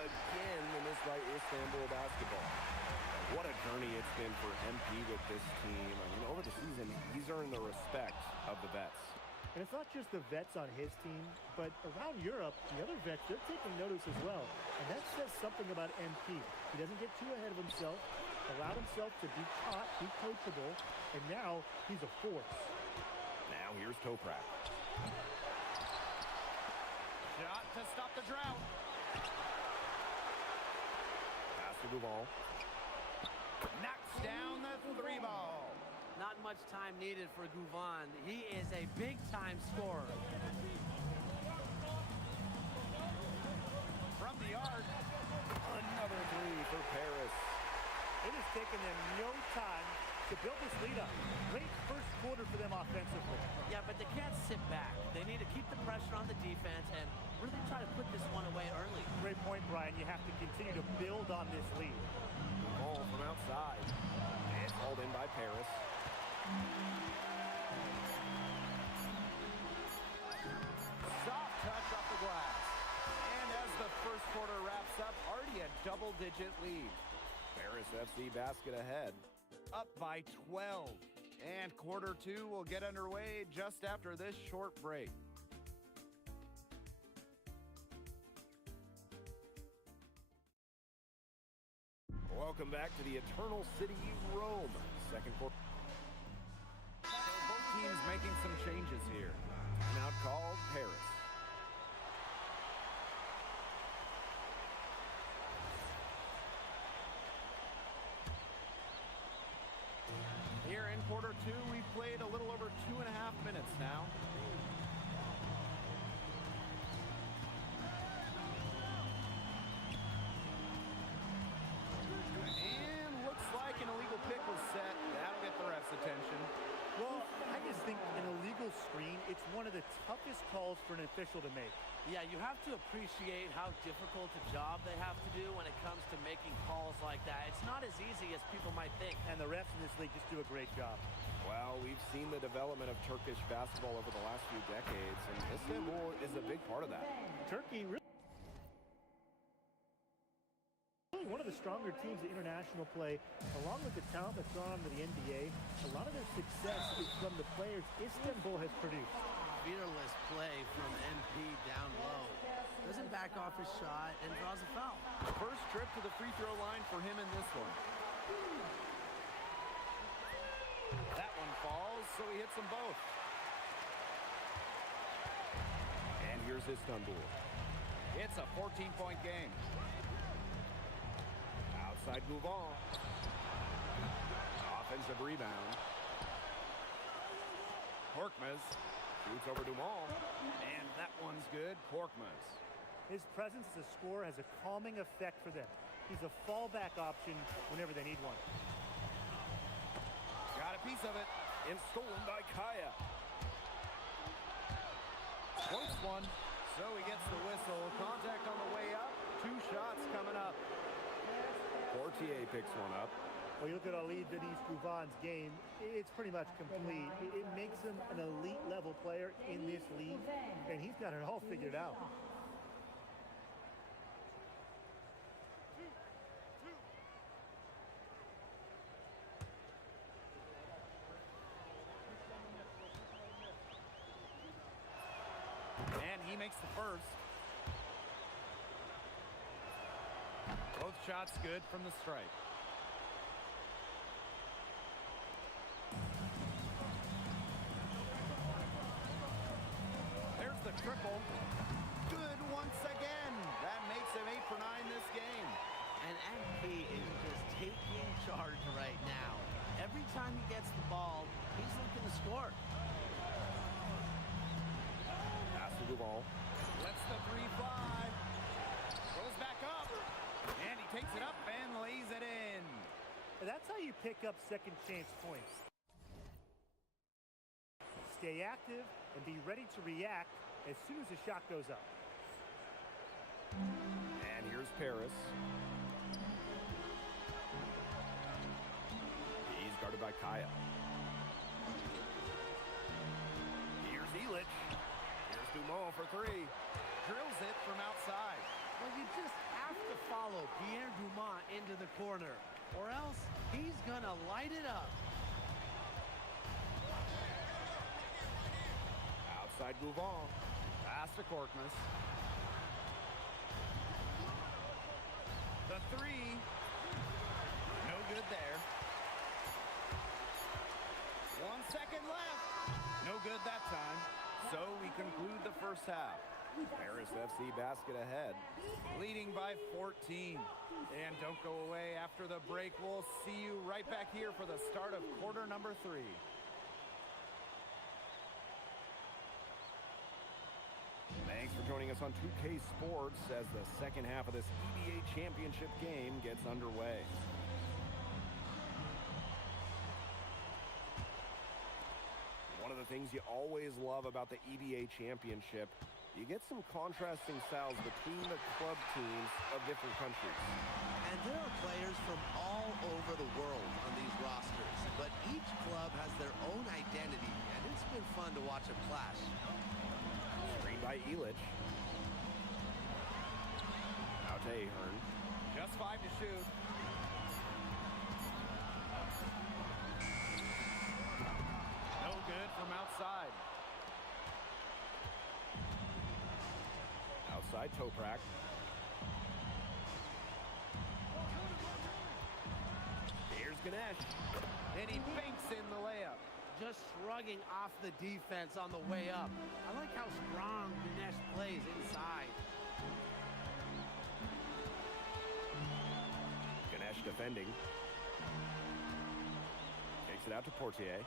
Again, the miss by Istanbul basketball. What a journey it's been for MP with this team. I mean, over the season, he's earned the respect of the vets. And it's not just the vets on his team, but around Europe, the other vets, they're taking notice as well. And that says something about MP. He doesn't get too ahead of himself, allowed himself to be taught, be coachable, and now he's a force. Now here's Toprak. Shot to stop the drought. Pass to Duval. Knocks down the 3 ball. Not much time needed for Gouvan. He is a big-time scorer. From the arc. Another 3 for Paris. It has taken them no time to build this lead up. Great first quarter for them offensively. Yeah, but they can't sit back. They need to keep the pressure on the defense and really try to put this one away early. Great point, Brian. You have to continue to build on this lead. Ball from outside. And hauled in by Paris. Soft touch off the glass. And as the first quarter wraps up, already a double-digit lead. Paris FC basket ahead. Up by 12. And quarter 2 will get underway just after this short break. Welcome back to the Eternal City, Rome. Second quarter. Both teams making some changes here. Timeout called Paris. Here in quarter 2, we've played a little over 2.5 minutes now. And looks like an illegal pick was set. That'll get the ref's attention. Well, I just think an illegal screen, it's one of the toughest calls for an official to make. Yeah, you have to appreciate how difficult a job they have to do when it comes to making calls like that. It's not as easy as people might think. And the refs in this league just do a great job. Well, we've seen the development of Turkish basketball over the last few decades, and Istanbul is a big part of that. Turkey really one of the stronger teams in international play, along with the talent that's gone on to the NBA. A lot of their success is from the players Istanbul has produced. Fearless play from MP down low. Doesn't back off his shot and draws a foul. First trip to the free throw line for him in this one. That one falls, so he hits them both. And here's Istanbul. It's a 14-point game. Outside Gouvan. Offensive rebound. Korkmaz Shoots over Dumal. and that one's good. Korkmaz. His presence as a scorer has a calming effect for them. He's a fallback option whenever they need one. Got a piece of it. And stolen by Kaya. Points one. So he gets the whistle. Contact on the way up. 2 shots coming up. Portier picks one up. Well, you look at Ali Deniz Gouvan's game, it's pretty much complete. It makes him an elite level player in this league, and he's got it all figured out. And he makes the first. Both shots good from the stripe. There's the triple. Good once again. That makes him 8 for 9 this game. And MP is just taking charge right now. Every time he gets the ball, he's looking to score. Pass to Duval. Lets the three fly. Goes back up. And he takes it up and lays it in. And that's how you pick up second chance points. Stay active and be ready to react as soon as the shot goes up. And here's Paris. He's guarded by Kaya. Here's Elich. Here's Dumont for three. Drills it from outside. Well, you just have to follow Pierre Dumont into the corner, or else he's gonna light it up. Outside Gouvon. Pass to Korkmaz. The three. No good there. 1 second left. No good that time. So we conclude the first half. Paris FC basket ahead. Leading by 14. And don't go away after the break. We'll see you right back here for the start of quarter number 3. Thanks for joining us on 2K Sports as the second half of this EBA championship game gets underway. One of the things you always love about the EBA championship, you get some contrasting styles between the club teams of different countries. And there are players from all over the world on these rosters, but each club has their own identity, and it's been fun to watch them clash. Screen by Elich. Out to Ahern. Just 5 to shoot. No good from outside. Outside Toprak. Here's Ganesh. And he banks in the layup. Just shrugging off the defense on the way up. I like how strong Ganesh plays inside. Ganesh defending. Takes it out to Portier.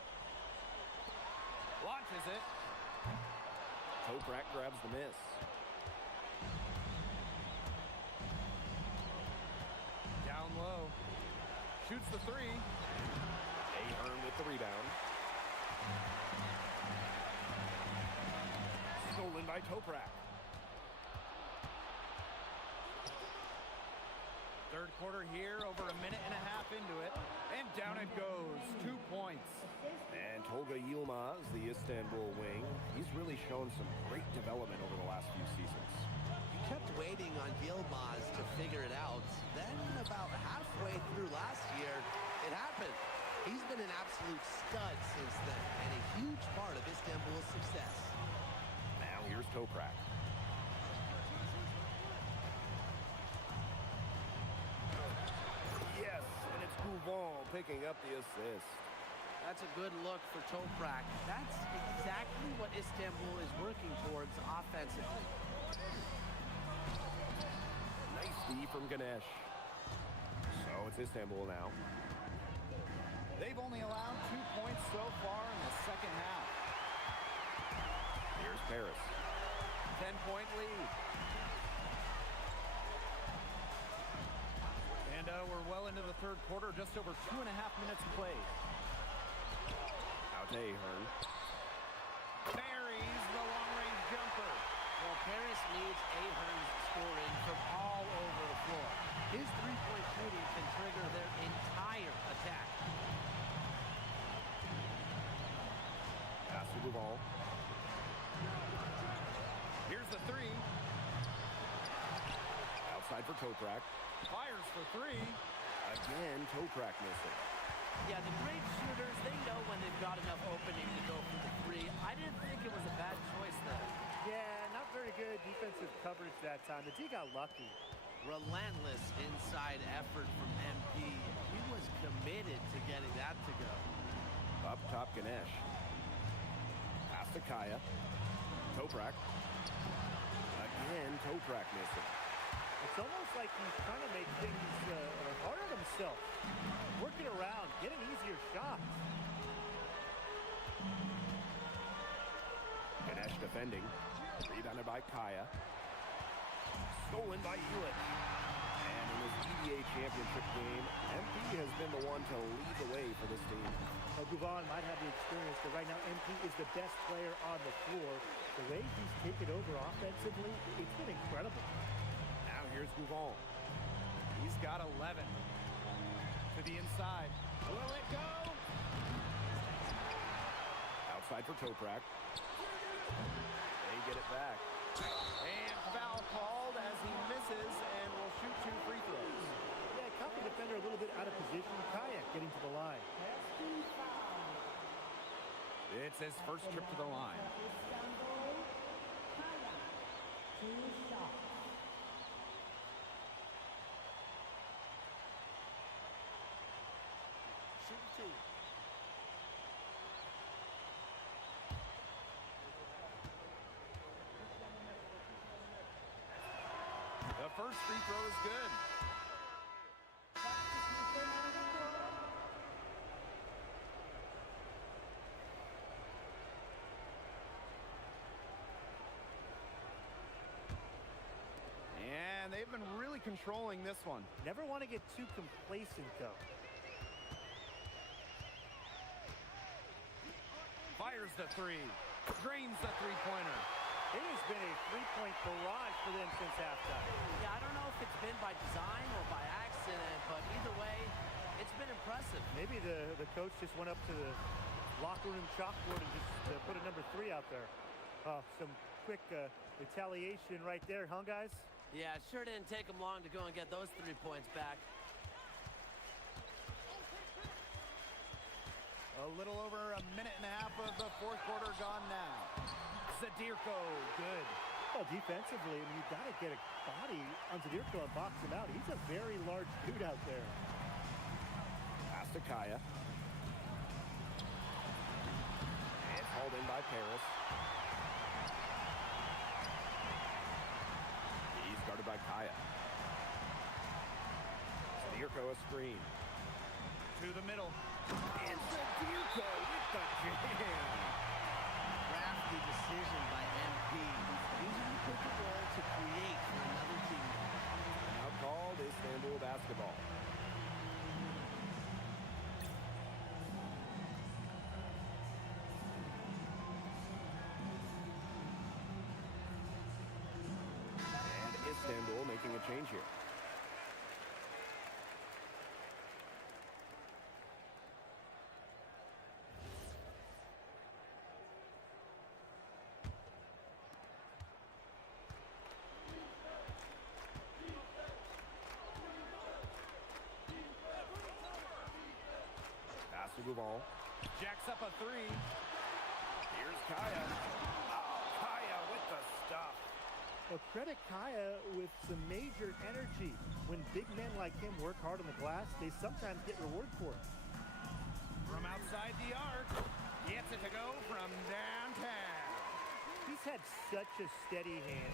Launches it. Toprak grabs the miss. Down low. Shoots the three. Ahern with the rebound. Stolen by Toprak. Third quarter here, over a minute and a half into it. And down it goes. 2 points. And Tolga Yilmaz, the Istanbul wing, he's really shown some great development over the last few seasons. You kept waiting on Yilmaz to figure it out. Then about halfway through last year, it happened. He's been an absolute stud since then, and a huge part of Istanbul's success. Now here's Toprak. Yes, and it's Gouvon picking up the assist. That's a good look for Toprak. That's exactly what Istanbul is working towards offensively. Nice D from Ganesh. So it's Istanbul now. They've only allowed 2 points so far in the second half. Here's Paris. 10-point lead. And we're well into the third quarter, just over 2.5 minutes played. Out to Ahern. Buries the long-range jumper. Well, Paris needs Ahern's scoring from all over the floor. His three-point shooting can trigger their entire attack. Pass to Duval. Here's the three. Outside for Toprak. Fires for three. Again, Toprak missing. Yeah, the great shooters, they know when they've got enough opening to go for the three. I didn't think it was a bad choice there. Yeah, not very good defensive coverage that time. The D got lucky. Relentless inside effort from MP. He was committed to getting that to go. Up top, Ganesh. Pass to Kaya. Toprak. Again, Toprak missing. It's almost like he's trying to make things hard on himself. Working around, getting easier shots. Ganesh defending. Rebounded by Kaya. Stolen by Elitch. And in this EDA championship game, MP has been the one to lead the way for this team. Well, Gouvan might have the experience, but right now MP is the best player on the floor. The way he's taken over offensively, it's been incredible. Now here's Gouvan. He's got 11. To the inside. Will it go? Outside for Toprak. They get it back. And foul called as he misses and will shoot 2 free throws. Yeah, caught the defender a little bit out of position. Kaya getting to the line. It's his first trip to the line. The first free throw is good. And they've been really controlling this one. Never want to get too complacent, though. Fires the 3. Drains the three-pointer. It has been a three-point barrage for them since halftime. Yeah, I don't know if it's been by design or by accident, but either way, it's been impressive. Maybe the coach just went up to the locker room chalkboard and just put a number 3 out there. Some quick retaliation right there, huh, guys? Yeah, it sure didn't take them long to go and get those 3 points back. A little over a minute and a half of the fourth quarter gone now. Zadirko, good. Well, defensively, I mean, you got to get a body on Zadirko and box him out. He's a very large dude out there. Pass to Kaya. It's hauled in by Paris. He's guarded by Kaya. Zadirko a screen. To the middle. And Zadirko with the jam. Crafty decision by MP. Using the pick and roll to create for another team. Now called Istanbul basketball. And Istanbul making a change here. Pass to Gouvan. Jacks up a 3. Here's Kaya. Oh, Kaya with the stuff. Well, credit Kaya with some major energy. When big men like him work hard on the glass, they sometimes get reward for it. From outside the arc. Gets it to go from downtown. He's had such a steady hand.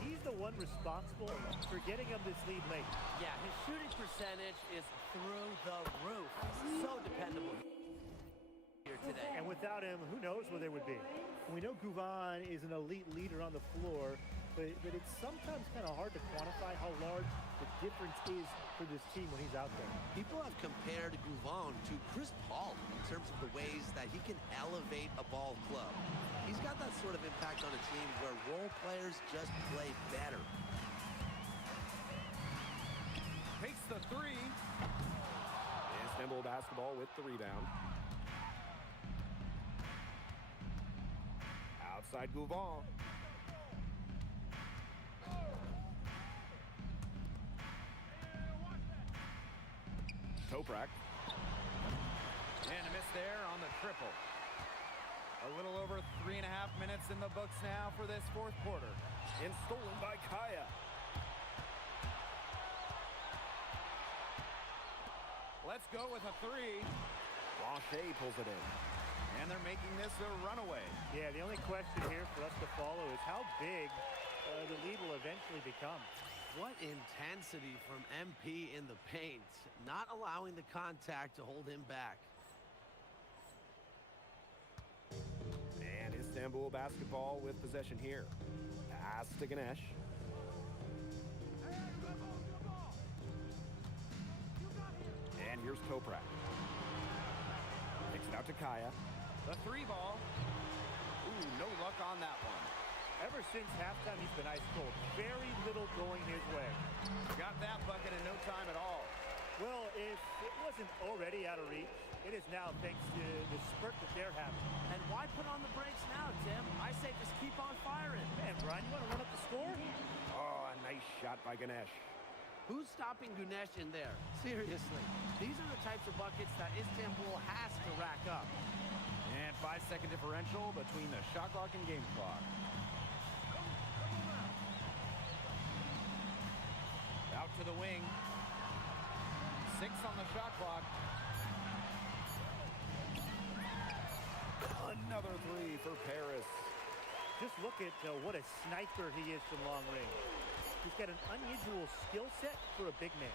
He's the one responsible for getting him this lead late. Yeah, his shooting percentage is through the roof. So dependable here today. And without him, who knows where they would be. We know Gouvan is an elite leader on the floor, but it's sometimes kind of hard to quantify how large the difference is for this team when he's out there. People have compared Gouvan to Chris Paul in terms of the ways that he can elevate a ball club. He's got that sort of impact on a team where role players just play better. Takes the 3. Istanbul basketball with the rebound. Outside Gouvan. Toprak. And a miss there on the triple. A little over 3.5 minutes in the books now for this fourth quarter. And stolen by Kaya. Let's go with a three. Blanchet pulls it in. And they're making this a runaway. Yeah, the only question here for us to follow is how big the lead will eventually become. What intensity from MP in the paint, not allowing the contact to hold him back. And Istanbul basketball with possession here. Pass to Ganesh. And here's Toprak. Kicks it out to Kaya. The three ball. Ooh, no luck on that one. Ever since halftime, he's been ice cold. Very little going his way. Got that bucket in no time at all. Well, if it wasn't already out of reach, it is now thanks to the spurt that they're having. And why put on the brakes now, Tim? I say just keep on firing. Man, Brian, you want to run up the score? Oh, a nice shot by Ganesh. Who's stopping Ganesh in there? Seriously. These are the types of buckets that Istanbul has to rack up. And 5-second differential between the shot clock and game clock. Out to the wing. 6 on the shot clock. Another three for Paris. Just look at what a sniper he is from long range. He's got an unusual skill set for a big man.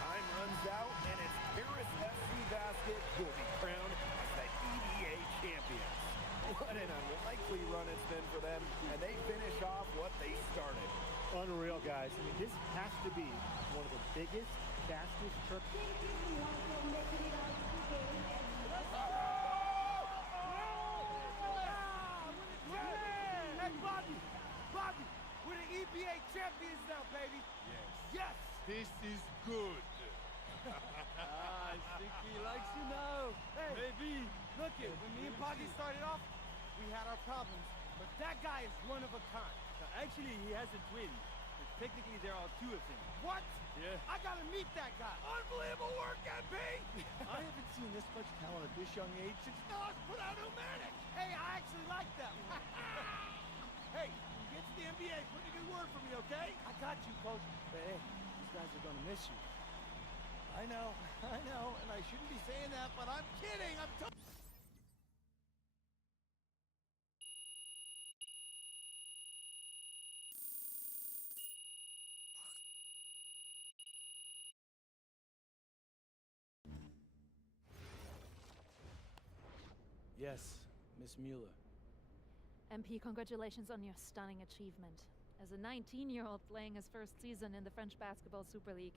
Time runs out, and it's Paris FC Basket who will be crowned as the EBA champions. What an unlikely run it's been for them, and they finish off what they started. Unreal, guys. I mean, this has to be one of the biggest, fastest trips. Hey, Bobby, we're the EBA champions now, baby. Yes. This is good. I think he likes you now. Hey, maybe. Look it, when me and Poggy started off, we had our problems, but that guy is one of a kind. Actually, he has a twin. Technically, there are 2 of them. What? Yeah. I gotta meet that guy. Unbelievable work, MP! I haven't seen this much talent at this young age since Nas put out Omatic. Hey, I actually like them. Hey, when you get to the NBA, put in a good word for me, okay? I got you, coach. But hey, these guys are gonna miss you. I know, and I shouldn't be saying that, but I'm kidding. Yes, Miss Mueller. MP, congratulations on your stunning achievement. As a 19-year-old playing his first season in the French Basketball Super League,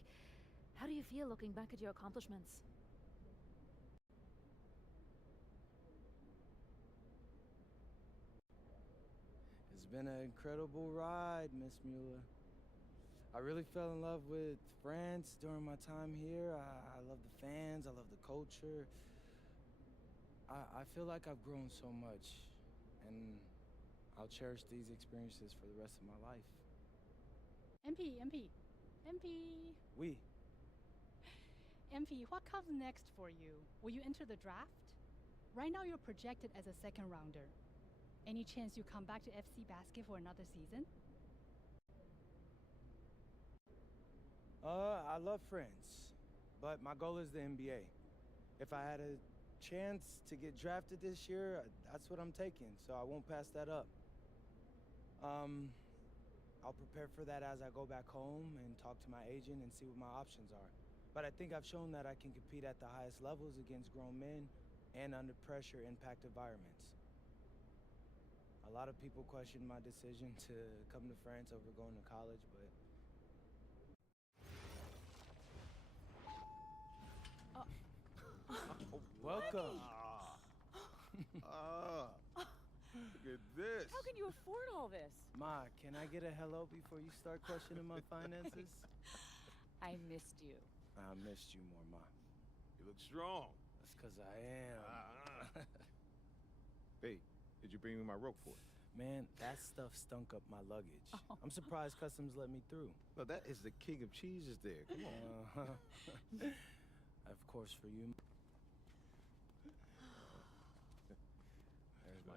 how do you feel looking back at your accomplishments? It's been an incredible ride, Miss Mueller. I really fell in love with France during my time here. I love the fans, I love the culture. I feel like I've grown so much, and I'll cherish these experiences for the rest of my life. MP. Oui. MP, what comes next for you? Will you enter the draft? Right now you're projected as a second rounder. Any chance you come back to FC Basket for another season? I love France, but my goal is the NBA. If I had a chance to get drafted this year, that's what I'm taking, so I won't pass that up. I'll prepare for that as I go back home and talk to my agent and see what my options are. But I think I've shown that I can compete at the highest levels against grown men and under pressure impact environments. A lot of people question my decision to come to France over going to college, but welcome. Look at this. How can you afford all this? Ma, can I get a hello before you start questioning my finances? I missed you. I missed you more, Ma. You look strong. That's because I am. Hey, did you bring me my rope for it? Man, that stuff stunk up my luggage. I'm surprised customs let me through. No, that is the king of cheeses there. Come on. Of course, for you. There's my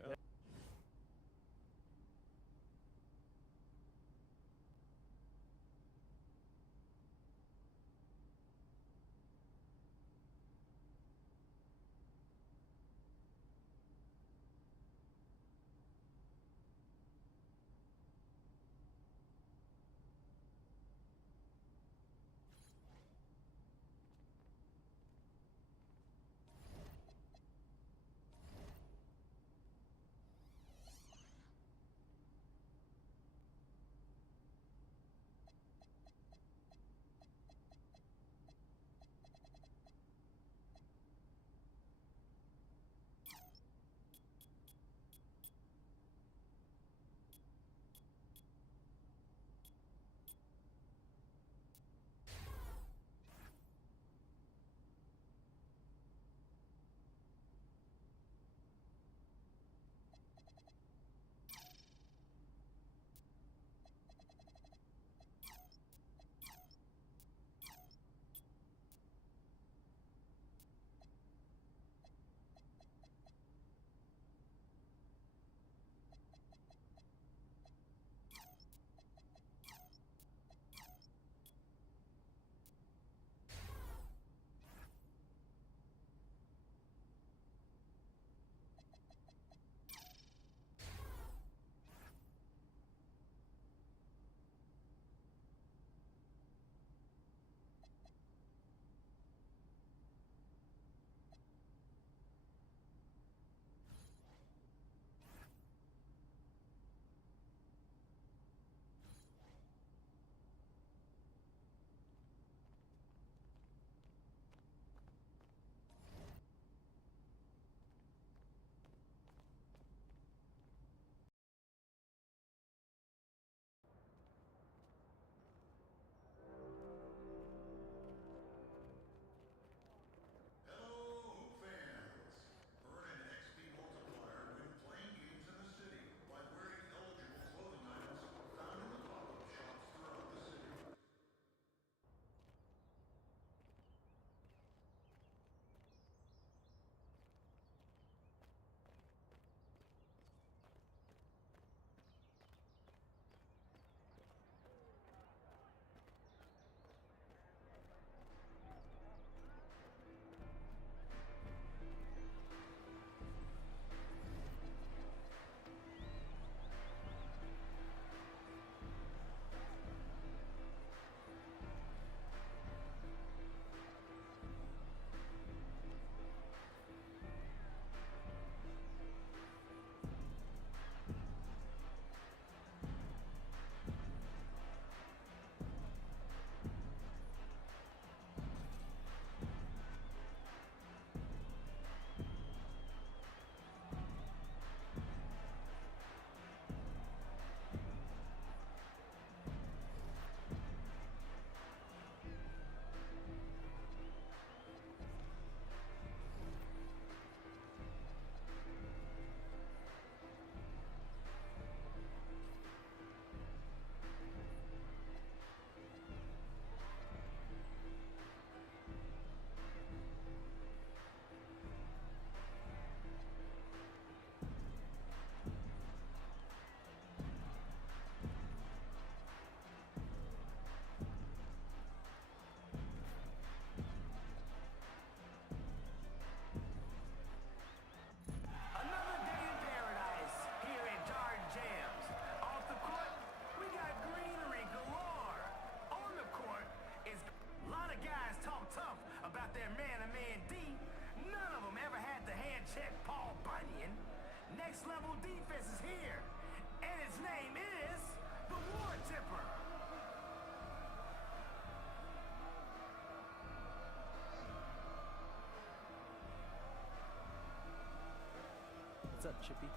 up, Chippy?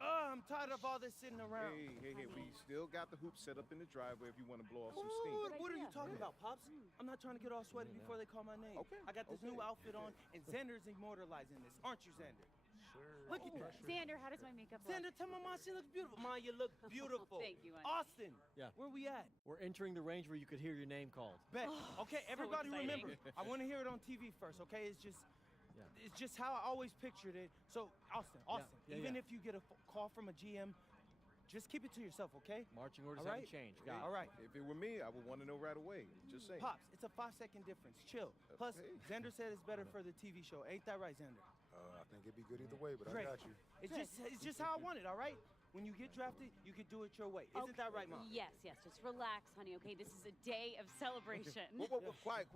I'm tired of all this sitting around. Hey, we still got the hoop set up in the driveway if you want to blow off some Ooh, steam. what are you talking about, Pops? I'm not trying to get all sweaty before they call my name. Okay, I got this new outfit on, and Xander's immortalizing this. Aren't you, Xander? Sure. Look at that. Xander, how does my makeup look? Xander, tell my mom she looks beautiful. Mom, you look beautiful. Thank you, honey. Austin. Yeah. Where we at? We're entering the range where you could hear your name called. Bet. Okay, so everybody exciting. remember. I want to hear it on TV first, okay? It's just how I always pictured it. So, Austin, even if you get a call from a GM, just keep it to yourself, okay? Marching orders All right? haven't changed. Hey, Got it. all right. If it were me, I would want to know right away. Just saying. Pops, it's a 5-second difference. Chill. Plus, hey. Xander said it's better for the TV show. Ain't that right, Xander? I think it'd be good either way, but Great. I got you. It's just how I want it, all right? When you get drafted, you can do it your way. Isn't that right, Mom? Yes. Just relax, honey. Okay, this is a day of celebration. Whoa, quiet.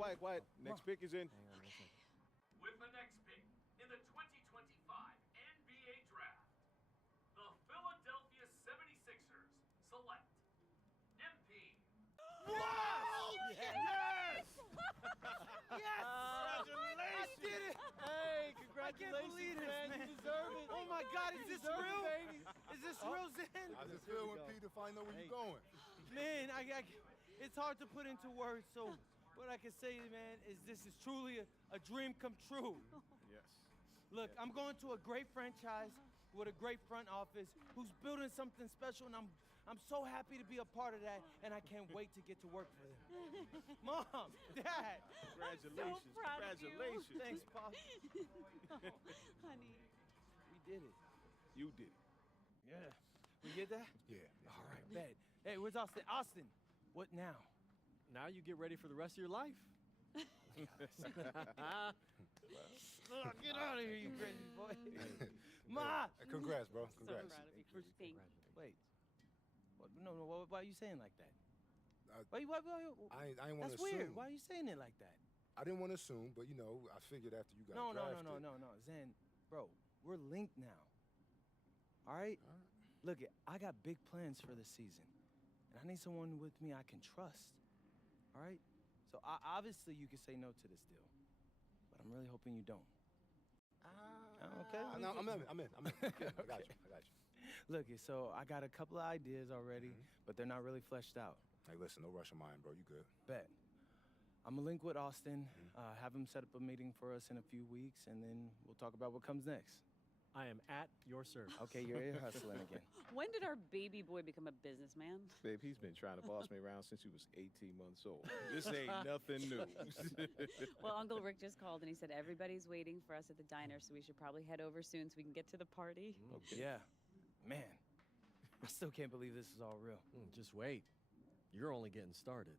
Next pick is in. Hang on, listen. With the next pick in the 2025 NBA Draft, the Philadelphia 76ers select MP. Wow! Yes! Yes! Congratulations! I did it! Hey, I congratulations, can't believe this, man. man. You deserve it. Oh my God, is this deserve it, real? baby. Is this real, Zen? How's it There feel we when go. Peter find out where Hey. you're going? Man, it's hard to put into words. So, what I can say, man, is this is truly a dream come true. Yes. Look, I'm going to a great franchise, with a great front office who's building something special, and I'm so happy to be a part of that, and I can't wait to get to work for them. Mom, Dad. I'm so proud of you. Congratulations. Thanks, Pop. Oh, honey. We did it. You did it. Yeah. We get that? Yeah. All right, bet. Hey, where's Austin? Austin, what now? Now you get ready for the rest of your life. Oh, get out of here, you crazy boy. Ma! Congrats, bro. So Congrats. proud of you. Thank you. Wait. What, no, why are you saying like that? I Why, I ain't want to that's weird. assume. Why are you saying it like that? I didn't want to assume, but you know, I figured after you got No, drafted. no. Zen, bro, we're linked now. All right? Look, I got big plans for this season, and I need someone with me I can trust. All right? So obviously you can say no to this deal, but I'm really hoping you don't. Okay? No, I'm in. Yeah, I got you. Look, so I got a couple of ideas already, but they're not really fleshed out. Hey, listen, no rush of mine, bro. You good? Bet. I'm gonna link with Austin, have him set up a meeting for us in a few weeks, and then we'll talk about what comes next. I am at your service. Okay, you're ear hustling again. When did our baby boy become a businessman? Babe, he's been trying to boss me around since he was 18 months old. This ain't nothing new. Well, Uncle Rick just called and he said everybody's waiting for us at the diner, so we should probably head over soon so we can get to the party. Okay. Yeah. Man, I still can't believe this is all real. Just wait. You're only getting started.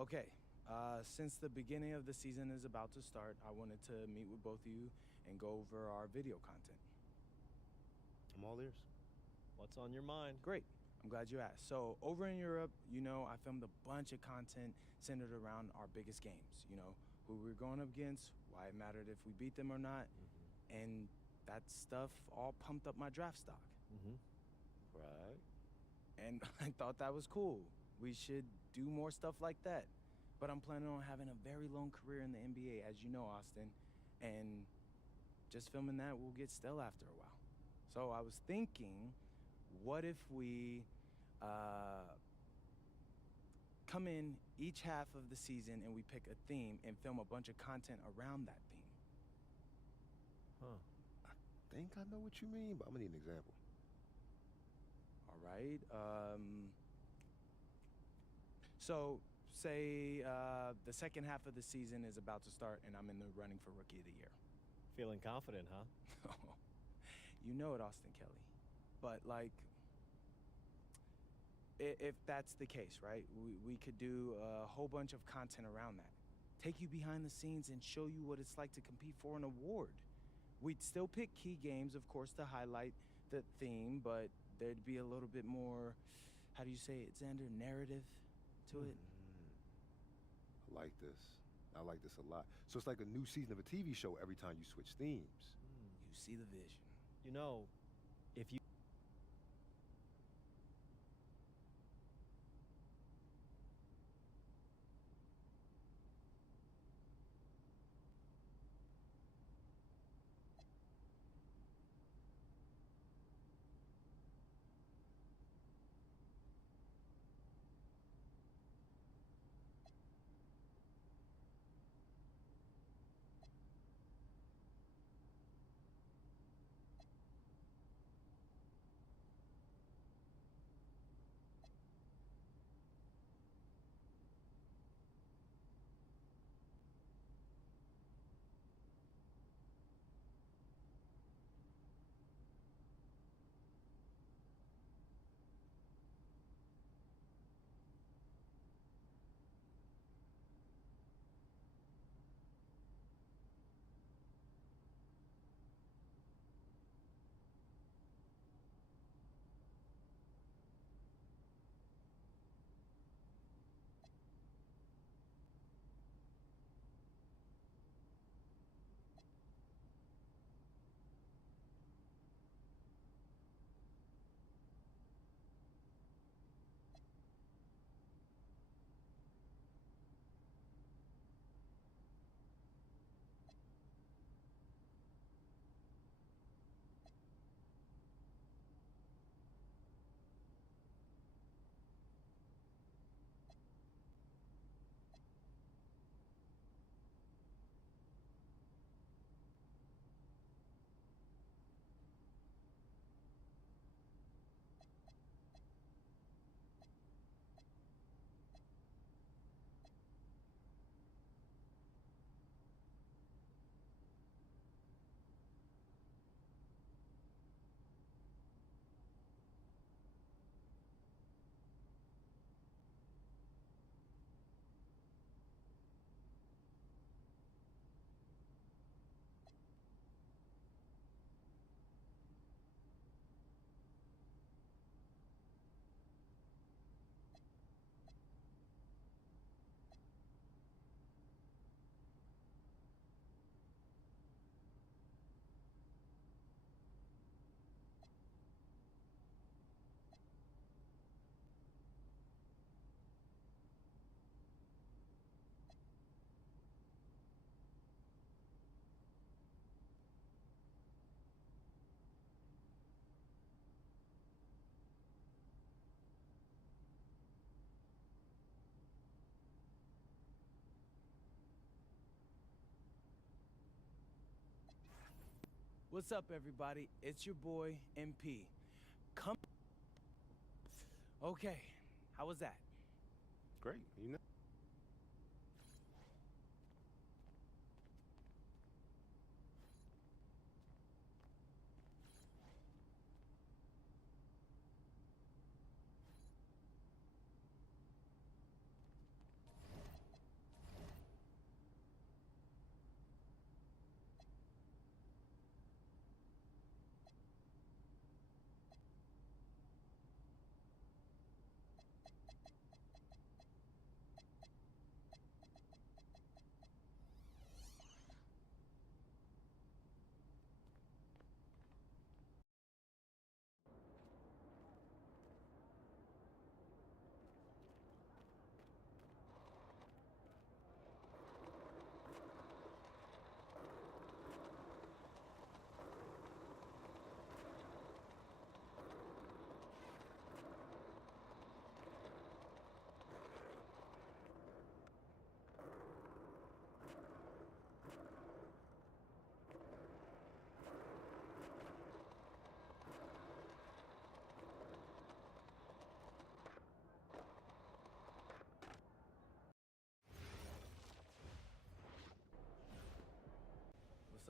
Okay, since the beginning of the season is about to start, I wanted to meet with both of you and go over our video content. I'm all ears. What's on your mind? Great. I'm glad you asked. So over in Europe, you know, I filmed a bunch of content centered around our biggest games. You know, who we're going up against, why it mattered if we beat them or not, and that stuff all pumped up my draft stock. Right. And I thought that was cool. We should do more stuff like that. But I'm planning on having a very long career in the NBA, as you know, Austin. And just filming that will get stale after a while. So I was thinking, what if we come in each half of the season and we pick a theme and film a bunch of content around that theme? I think I know what you mean, but I'm gonna need an example. All right. So say the second half of the season is about to start and I'm in the running for Rookie of the Year. Feeling confident, huh? You know it, Austin Kelly. But like, if that's the case, right? We could do a whole bunch of content around that. Take you behind the scenes and show you what it's like to compete for an award. We'd still pick key games, of course, to highlight the theme, but there'd be a little bit more, how do you say it, Xander, narrative to it. I like this. I like this a lot. So it's like a new season of a TV show every time you switch themes. You see the vision. You know, if you What's up, everybody? It's your boy, MP. Come. Okay, how was that? Great. You know.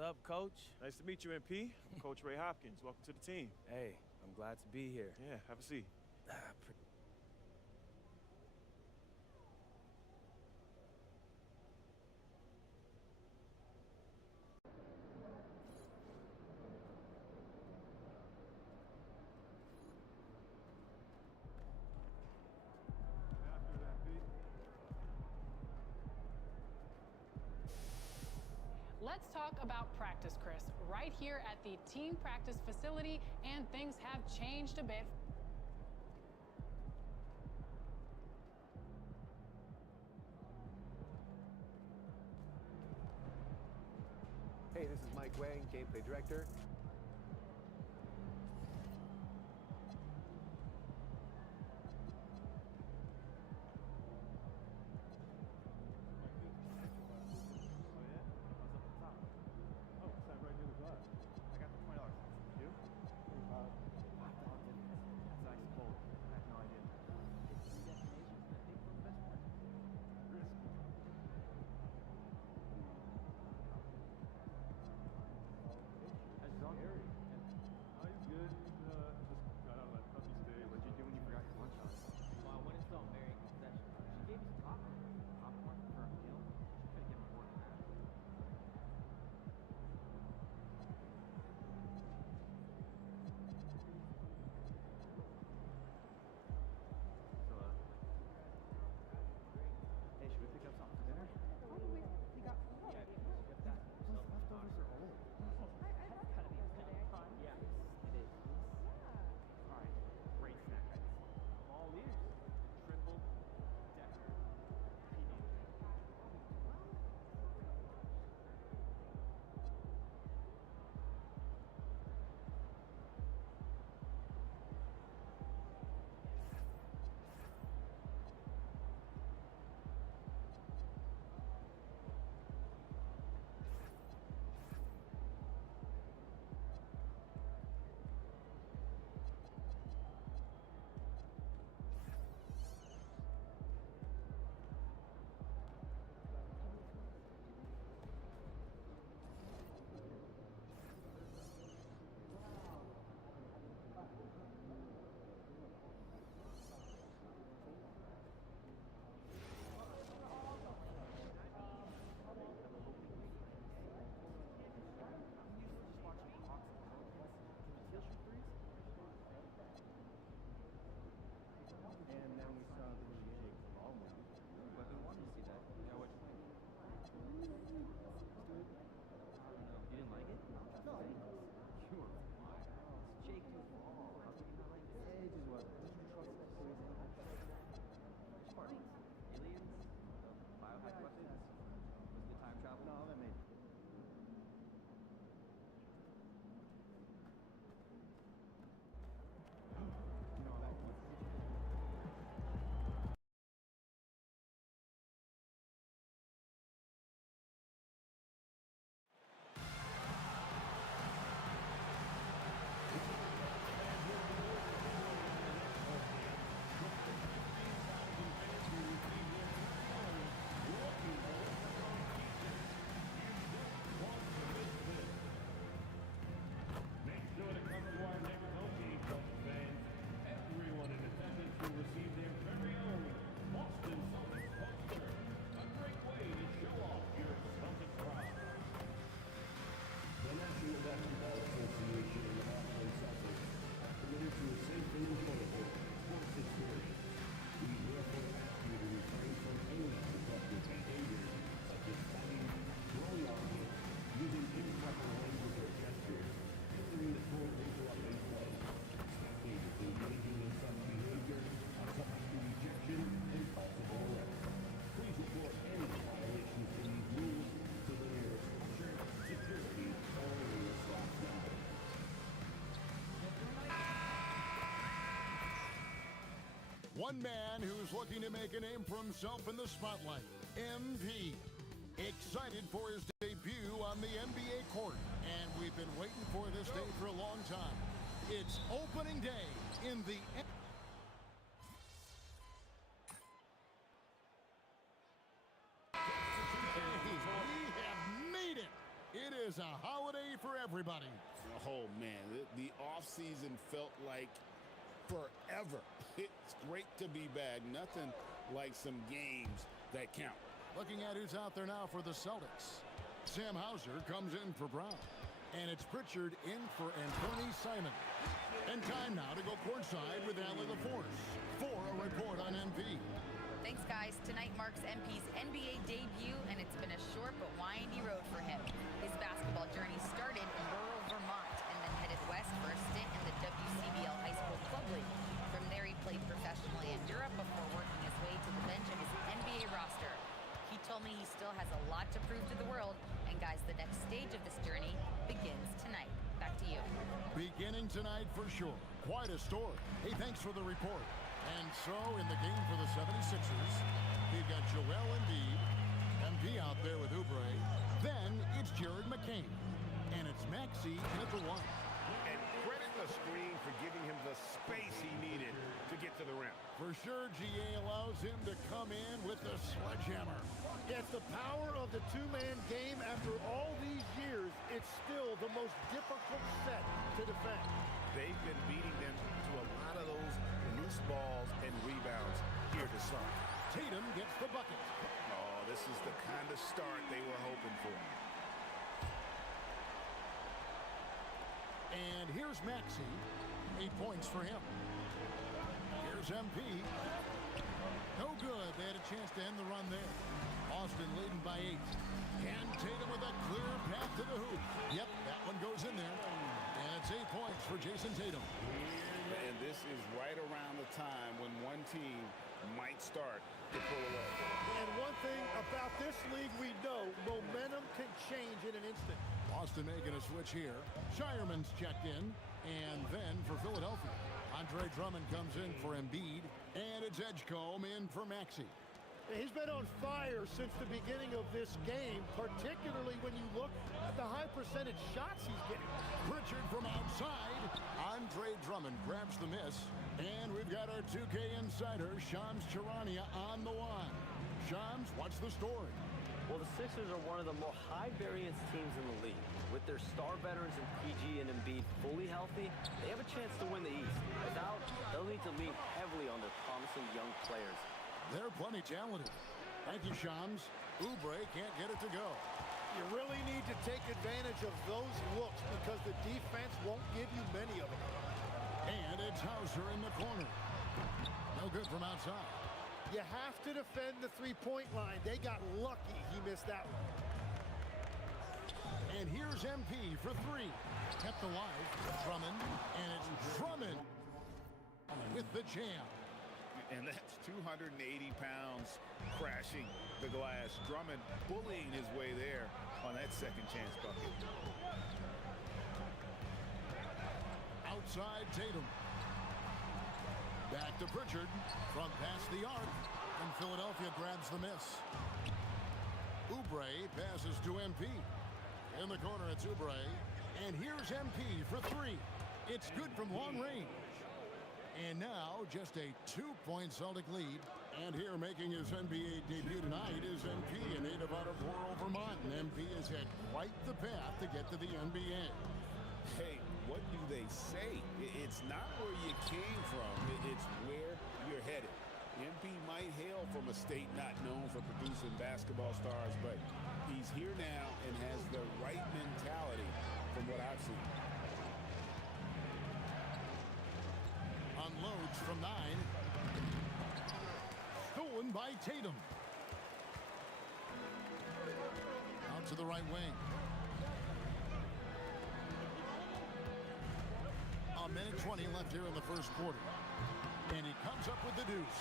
What's up, Coach? Nice to meet you, MP. I'm Coach Ray Hopkins. Welcome to the team. Hey, I'm glad to be here. Yeah, have a seat. Let's talk about practice, Chris. Right here at the team practice facility, and things have changed a bit. Hey, this is Mike Wang, gameplay director. one man who's looking to make a name for himself in the spotlight, MP. Excited for his debut on the NBA court, and we've been waiting for this day for a long time. It's opening day in the We have made it. It is a holiday for everybody. Oh, man, the offseason felt like forever. It's great to be back. Nothing like some games that count. Looking at who's out there now for the Celtics. Sam Hauser comes in for Brown. And it's Pritchard in for Anthony Simon. And time now to go courtside with Allie LaForce for a report on MP. Thanks, guys. Tonight marks MP's NBA debut, and it's been a short but windy road for him. His basketball journey started in rural Vermont and then headed west for a stint in the WCBL High School Club League. From there, he played professionally in Europe before working his way to the bench of his NBA roster. He told me he still has a lot to prove to the world, and guys, the next stage of this journey begins tonight. Back to you. Beginning tonight for sure. Quite a story. Hey, thanks for the report. And so, in the game for the 76ers, we've got Joel Embiid, MP out there with Oubre. Then, it's Jared McCain. And it's Maxey at the one. And credit the screen for giving him the space he needed to get to the rim. For sure, GA allows him to come in with the sledgehammer. It's the power of the two-man game. After all these years, it's still the most difficult set to defend. They've been beating them to a lot of those loose balls and rebounds here to start. Tatum gets the bucket. Oh, this is the kind of start they were hoping for. And here's Maxey. 8 points for him. Here's MP. No good. They had a chance to end the run there. Boston leading by 8. And Tatum with a clear path to the hoop. Yep, that one goes in there. And it's 8 points for Jason Tatum. And this is right around the time when one team might start to pull away. And one thing about this league we know, momentum can change in an instant. Boston making a switch here. Shireman's checked in. And then for Philadelphia, Andre Drummond comes in for Embiid. And it's Edgecombe in for Maxey. He's been on fire since the beginning of this game, particularly when you look at the high percentage shots he's getting. Pritchard from outside. Andre Drummond grabs the miss. And we've got our 2K insider, Shams Charania, on the line. Shams, what's the story? Well, the Sixers are one of the more high-variance teams in the league. With their star veterans in PG and Embiid fully healthy, they have a chance to win the East. Without, they'll need to lean heavily on their promising young players. They're plenty talented. Thank you, Shams. Oubre can't get it to go. You really need to take advantage of those looks because the defense won't give you many of them. And it's Hauser in the corner. No good from outside. You have to defend the three-point line. They got lucky he missed that one. And here's MP for 3. Kept alive. Drummond. And it's Drummond with the jam. And that's 280 pounds crashing the glass. Drummond bullying his way there on that second chance bucket. Outside Tatum. Back to Pritchard from past the arc. And Philadelphia grabs the miss. Oubre passes to MP. In the corner, it's Oubre. And here's MP for 3. It's good from long range. And now, just a 2-point Celtic lead. And here making his NBA debut tonight is MP, a native out of rural Vermont. And MP has had quite the path to get to the NBA. Hey, what do they say? It's not where you came from. It's where you're headed. MP might hail from a state not known for producing basketball stars, but he's here now and has the right mentality from what I've seen. Unloads from 9. Stolen by Tatum. Out to the right wing. A minute 20 left here in the first quarter. And he comes up with the deuce.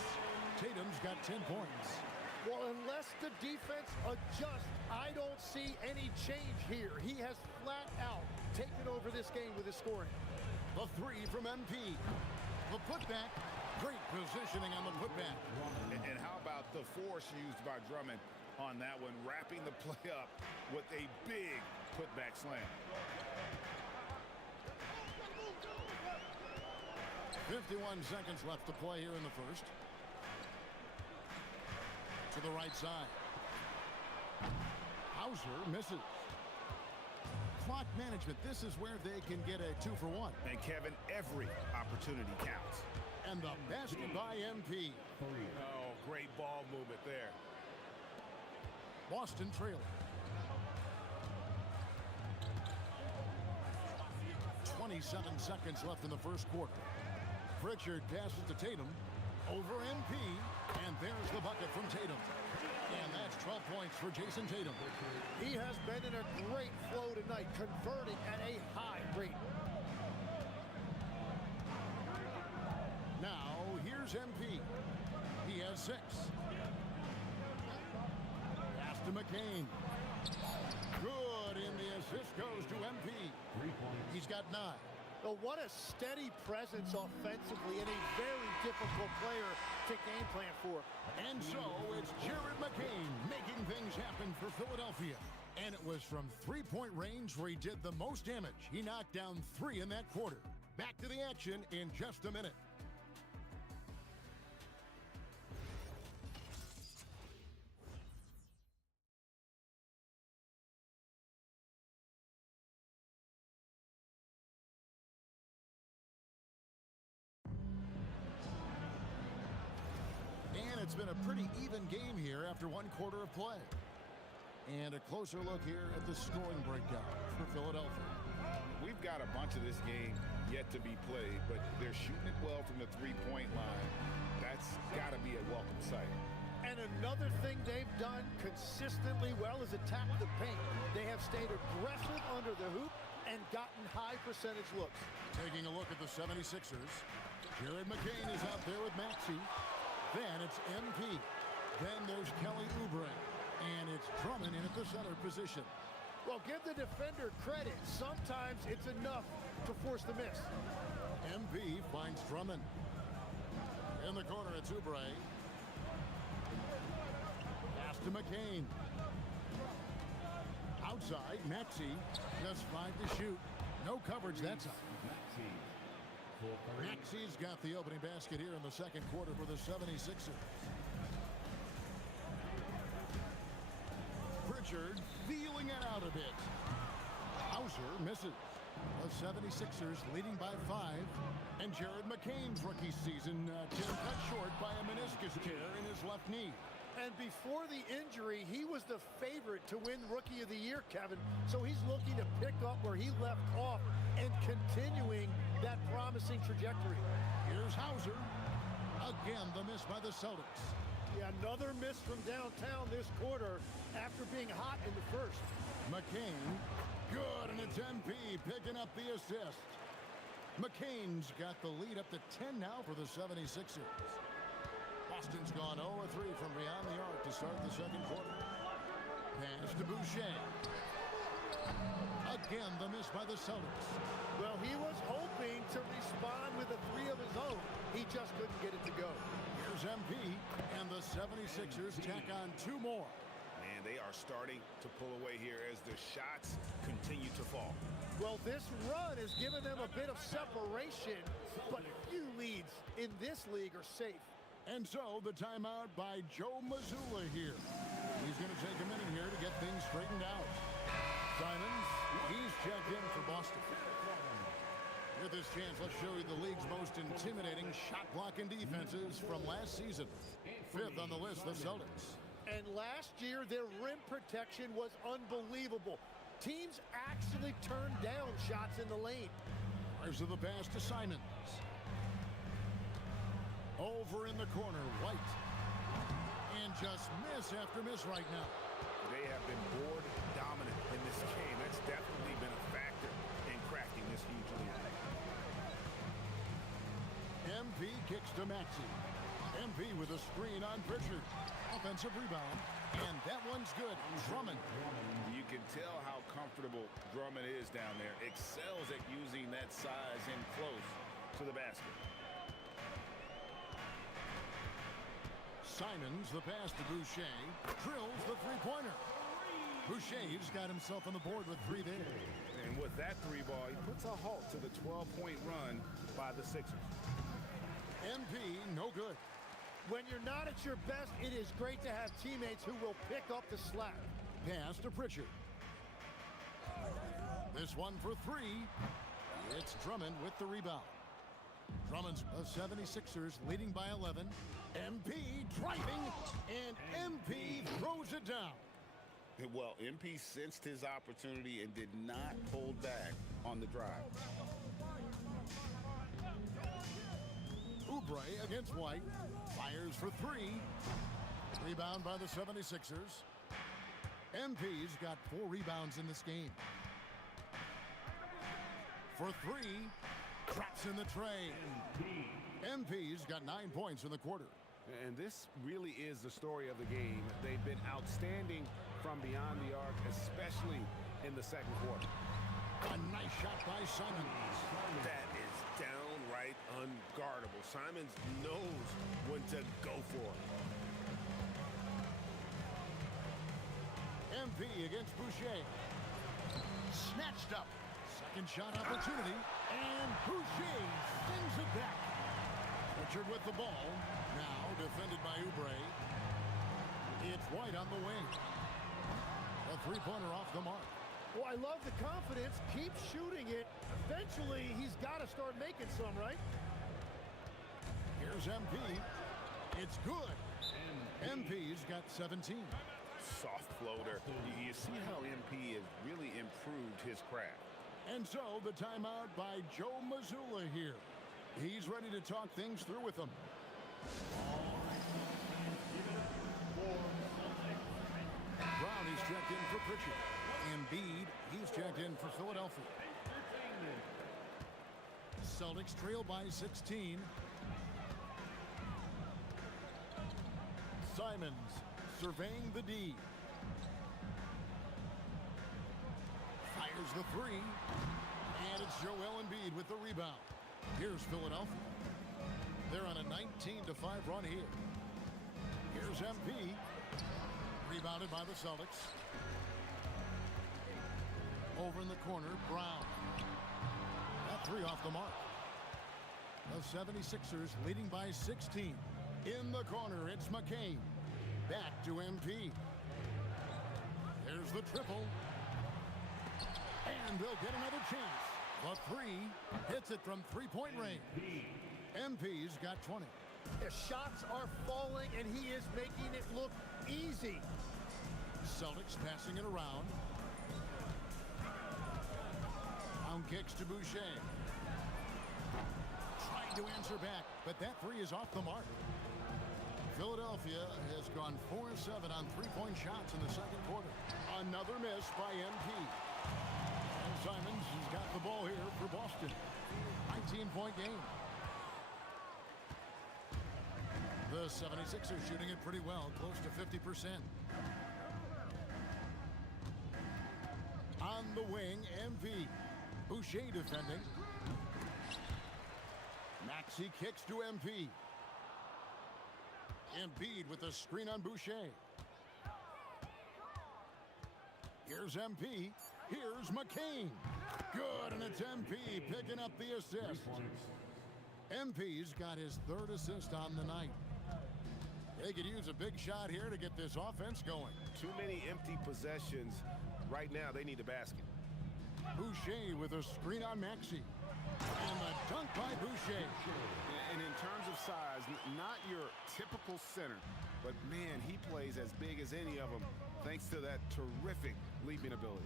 Tatum's got 10 points. Well, unless the defense adjusts, I don't see any change here. He has flat out taken over this game with his scoring. The 3 from MP. The putback Great positioning on the putback. And how about the force used by Drummond on that one, wrapping the play up with a big putback slam. 51 seconds left to play here in the first. To the right side. Hauser misses. Clock management. This is where they can get a 2-for-1. And Kevin, every opportunity counts. And the basket by MP. Oh, great ball movement there. Boston trailing. 27 seconds left in the first quarter. Pritchard passes to Tatum. Over MP. And there's the bucket from Tatum. And that's 12 points for Jason Tatum. He has been in a great flow tonight, converting at a high rate. Now, here's MP. He has 6. Pass to McCain. Good, and the assist goes to MP. He's got 9. Oh, what a steady presence offensively and a very difficult player to game plan for. And so it's Jared McCain making things happen for Philadelphia. And it was from three-point range where he did the most damage. He knocked down 3 in that quarter. Back to the action in just a minute. It's been a pretty even game here after 1 quarter of play. And a closer look here at the scoring breakdown for Philadelphia. We've got a bunch of this game yet to be played, but they're shooting it well from the three-point line. That's got to be a welcome sight. And another thing they've done consistently well is attack the paint. They have stayed aggressive under the hoop and gotten high percentage looks. Taking a look at the 76ers. Jared McCain is out there with Maxey. Then it's MP. Then there's Kelly Oubre. And it's Drummond in at the center position. Well, give the defender credit. Sometimes it's enough to force the miss. MP finds Drummond. In the corner, it's Oubre. Pass to McCain. Outside, Maxey. Just 5 to shoot. No coverage that time. Maxey's got the opening basket here in the second quarter for the 76ers. Pritchard feeling it out a bit. Hauser misses. The 76ers leading by 5. And Jared McCain's rookie season cut short by a meniscus tear in his left knee. And before the injury, he was the favorite to win Rookie of the Year, Kevin. So he's looking to pick up where he left off and continuing that promising trajectory. Here's Hauser. Again, the miss by the Celtics. Yeah, another miss from downtown this quarter after being hot in the first. McCain, good, and it's MP picking up the assist. McCain's got the lead up to 10 now for the 76ers. Boston's gone 0-3 from beyond the arc to start the second quarter. Pass to Boucher. Again, the miss by the Celtics. Well, he was hoping to respond with a 3 of his own. He just couldn't get it to go. Here's MP, and the 76ers tack on 2 more. Man, they are starting to pull away here as the shots continue to fall. Well, this run has given them a bit of separation, but few leads in this league are safe. And so the timeout by Joe Mazzulla here. He's going to take a minute here to get things straightened out. Simons, he's checked in for Boston. With this chance, let's show you the league's most intimidating shot blocking defenses from last season. 5th on the list, the Celtics. And last year, their rim protection was unbelievable. Teams actually turned down shots in the lane. Fires of the pass to Simons. Over in the corner, White. And just miss after miss right now. They have been board dominant in this game. That's definitely been a factor in cracking this huge lead. MP kicks to Maxey. MP with a screen on Pritchard. Offensive rebound. And that one's good. Drummond. You can tell how comfortable Drummond is down there. Excels at using that size in close to the basket. Simons, the pass to Boucher, drills the three-pointer. Boucher's got himself on the board with 3 there. And with that 3 ball, he puts a halt to the 12-point run by the Sixers. MP, no good. When you're not at your best, it is great to have teammates who will pick up the slack. Pass to Pritchard. This one for 3. It's Drummond with the rebound. Drummond's the 76ers leading by 11. MP driving, and MP throws it down. Well, MP sensed his opportunity and did not hold back on the drive. Oubre against White. Fires for 3. Rebound by the 76ers. MP's got 4 rebounds in this game. For 3. Traps in the tray. MP's got 9 points in the quarter. And this really is the story of the game. They've been outstanding from beyond the arc, especially in the second quarter. A nice shot by Simons. That is downright unguardable. Simons knows when to go for it. MP against Boucher. Snatched up. Second shot opportunity. And Boucher sends it back. Pritchard with the ball. Now defended by Oubre. It's White on the wing. A three-pointer off the mark. Well, I love the confidence. Keep shooting it. Eventually, he's got to start making some, right? Here's MP. It's good. MP's got 17. Soft floater. You see how MP has really improved his craft. And so the timeout by Joe Mazzulla here. He's ready to talk things through with them. Brown is checked in for Pritchard. Embiid, he's checked in for Philadelphia. Celtics trail by 16. Simons surveying the D. Fires the 3. And it's Joel Embiid with the rebound. Here's Philadelphia. They're on a 19-5 run here. Here's MP. Rebounded by the Celtics. Over in the corner, Brown. That 3 off the mark. The 76ers leading by 16. In the corner, it's McCain. Back to MP. There's the triple. And they'll get another chance. The 3 hits it from three-point range. MP's got 20. The shots are falling, and he is making it look easy. Celtics passing it around. Brown kicks to Boucher. Trying to answer back, but that 3 is off the mark. Philadelphia has gone 4-7 on three-point shots in the second quarter. Another miss by MP. And Simons has got the ball here for Boston. 19-point game. The 76ers shooting it pretty well, close to 50%. On the wing, MP. Boucher defending. Maxey kicks to MP. Embiid with a screen on Boucher. Here's MP. Here's McCain. Good, and it's MP picking up the assist. MP's got his 3rd assist on the night. They could use a big shot here to get this offense going. Too many empty possessions. Right now, they need a basket. Boucher with a screen on Maxey. And the dunk by Boucher. And in terms of size, not your typical center, but man, he plays as big as any of them thanks to that terrific leaping ability.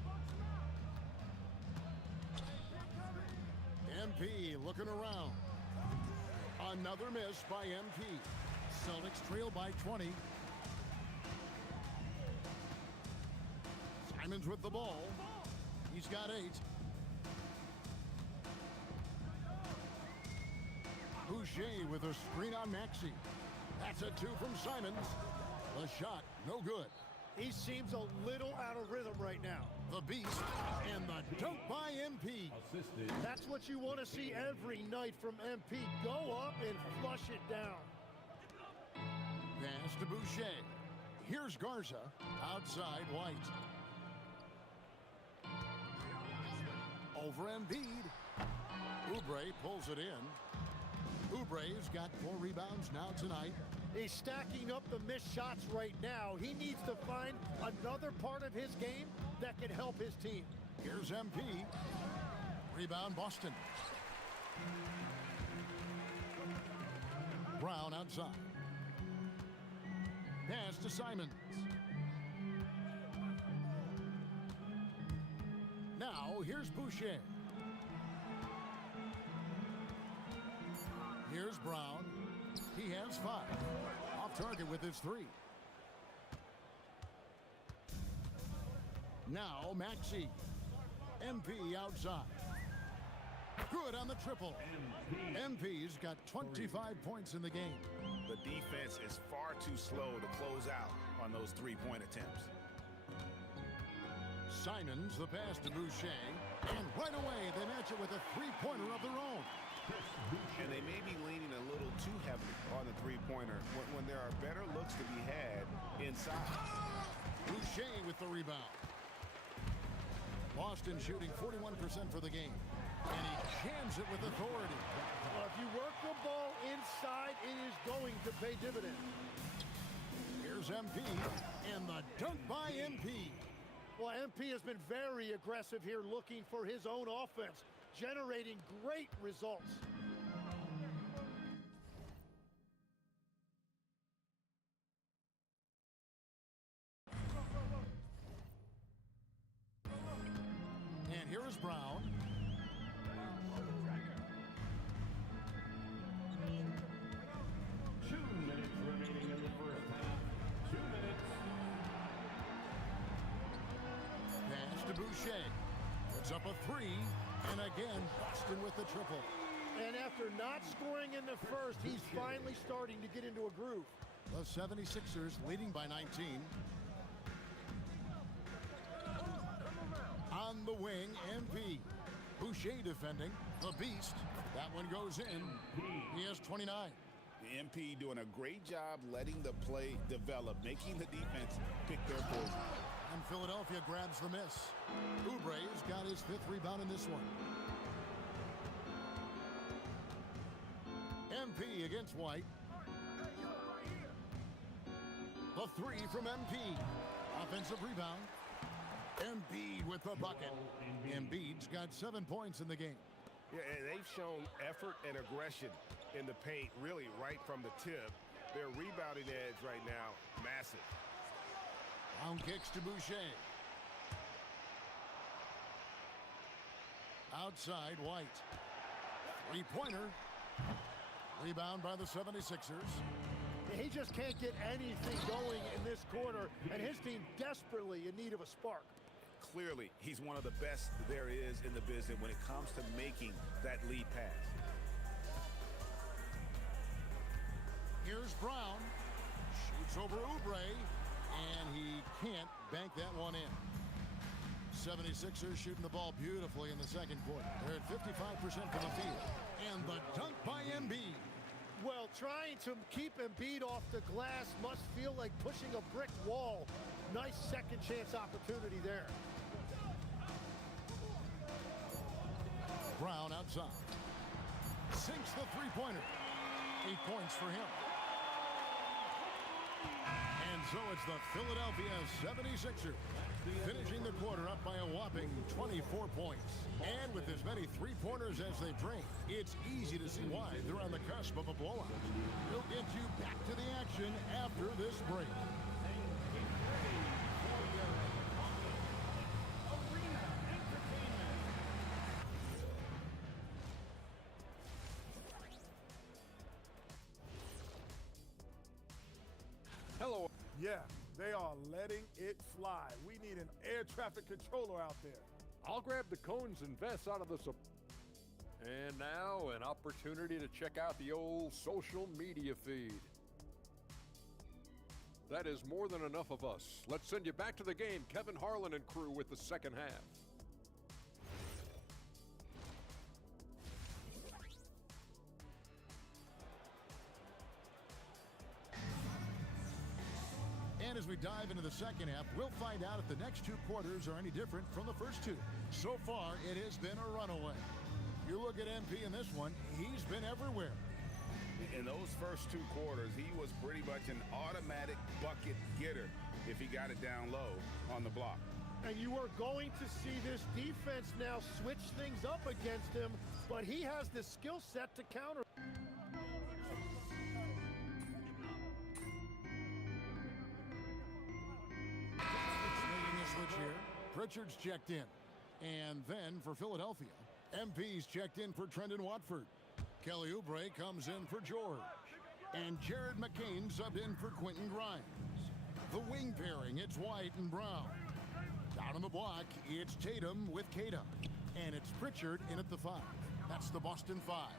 MP looking around. Another miss by MP. Celtics trail by 20. Simons with the ball. He's got 8. Boucher with a screen on Maxey. That's a 2 from Simons. The shot, no good. He seems a little out of rhythm right now. The beast and the dunk by MP. That's what you want to see every night from MP. Go up and flush it down. Pass to Boucher. Here's Garza. Outside White. Over Embiid. Oubre pulls it in. Oubre's got 4 rebounds now tonight. He's stacking up the missed shots right now. He needs to find another part of his game that can help his team. Here's MP. Rebound Boston. Brown outside. Pass to Simons. Now here's Boucher. Here's Brown. He has 5. Off target with his 3. Now Maxey. MP outside. Good on the triple. MP's got 25 points in the game. The defense is far too slow to close out on those three-point attempts. Simons, the pass to Boucher. And right away, they match it with a three-pointer of their own. And they may be leaning a little too heavily on the three-pointer when there are better looks to be had inside. Boucher with the rebound. Boston shooting 41% for the game. And he jams it with authority. Well, if you work the ball inside, it is going to pay dividends. Here's MP, and the dunk by MP. Well, MP has been very aggressive here, looking for his own offense, generating great results. And here is Brown. Boucher puts up a 3, and again Boston with the triple. And after not scoring in the first, he's finally starting to get into a groove. The 76ers leading by 19. On the wing, MP. Boucher defending. The Beast. That one goes in. He has 29. The MP doing a great job letting the play develop, making the defense pick their poison. And Philadelphia grabs the miss. Oubre's got his 5th rebound in this one. MP against White. The 3 from MP. Offensive rebound. Embiid with the bucket. Embiid's got 7 points in the game. Yeah, and they've shown effort and aggression in the paint, really right from the tip. Their rebounding edge right now, massive. Down kicks to Boucher. Outside White. 3-pointer. Rebound by the 76ers. He just can't get anything going in this quarter, and his team desperately in need of a spark. Clearly, he's one of the best there is in the business when it comes to making that lead pass. Here's Brown. Shoots over Oubre. And he can't bank that one in. 76ers shooting the ball beautifully in the second quarter. They're at 55% from the field. And the dunk by Embiid. Well, trying to keep Embiid off the glass must feel like pushing a brick wall. Nice second chance opportunity there. Brown outside. Sinks the three-pointer. 8 points for him. And so it's the Philadelphia 76ers finishing the quarter up by a whopping 24 points. And with as many three-pointers as they drain, it's easy to see why they're on the cusp of a blowout. We'll get you back to the action after this break. Hello. Yeah, they are letting it fly. We need an air traffic controller out there. I'll grab the cones and vests out of the... And now, an opportunity to check out the old social media feed. That is more than enough of us. Let's send you back to the game, Kevin Harlan and crew with the second half. And as we dive into the second half, we'll find out if the next two quarters are any different from the first two. So far, it has been a runaway. You look at MP in this one, he's been everywhere. In those first two quarters, he was pretty much an automatic bucket getter if he got it down low on the block. And you are going to see this defense now switch things up against him, but he has the skill set to counter. Making a switch here. Pritchard's checked in. And then for Philadelphia, MP's checked in for Trendon Watford. Kelly Oubre comes in for George. And Jared McCain subbed in for Quentin Grimes. The wing pairing, it's White and Brown. Down on the block, it's Tatum with Keita. And it's Pritchard in at the 5. That's the Boston 5.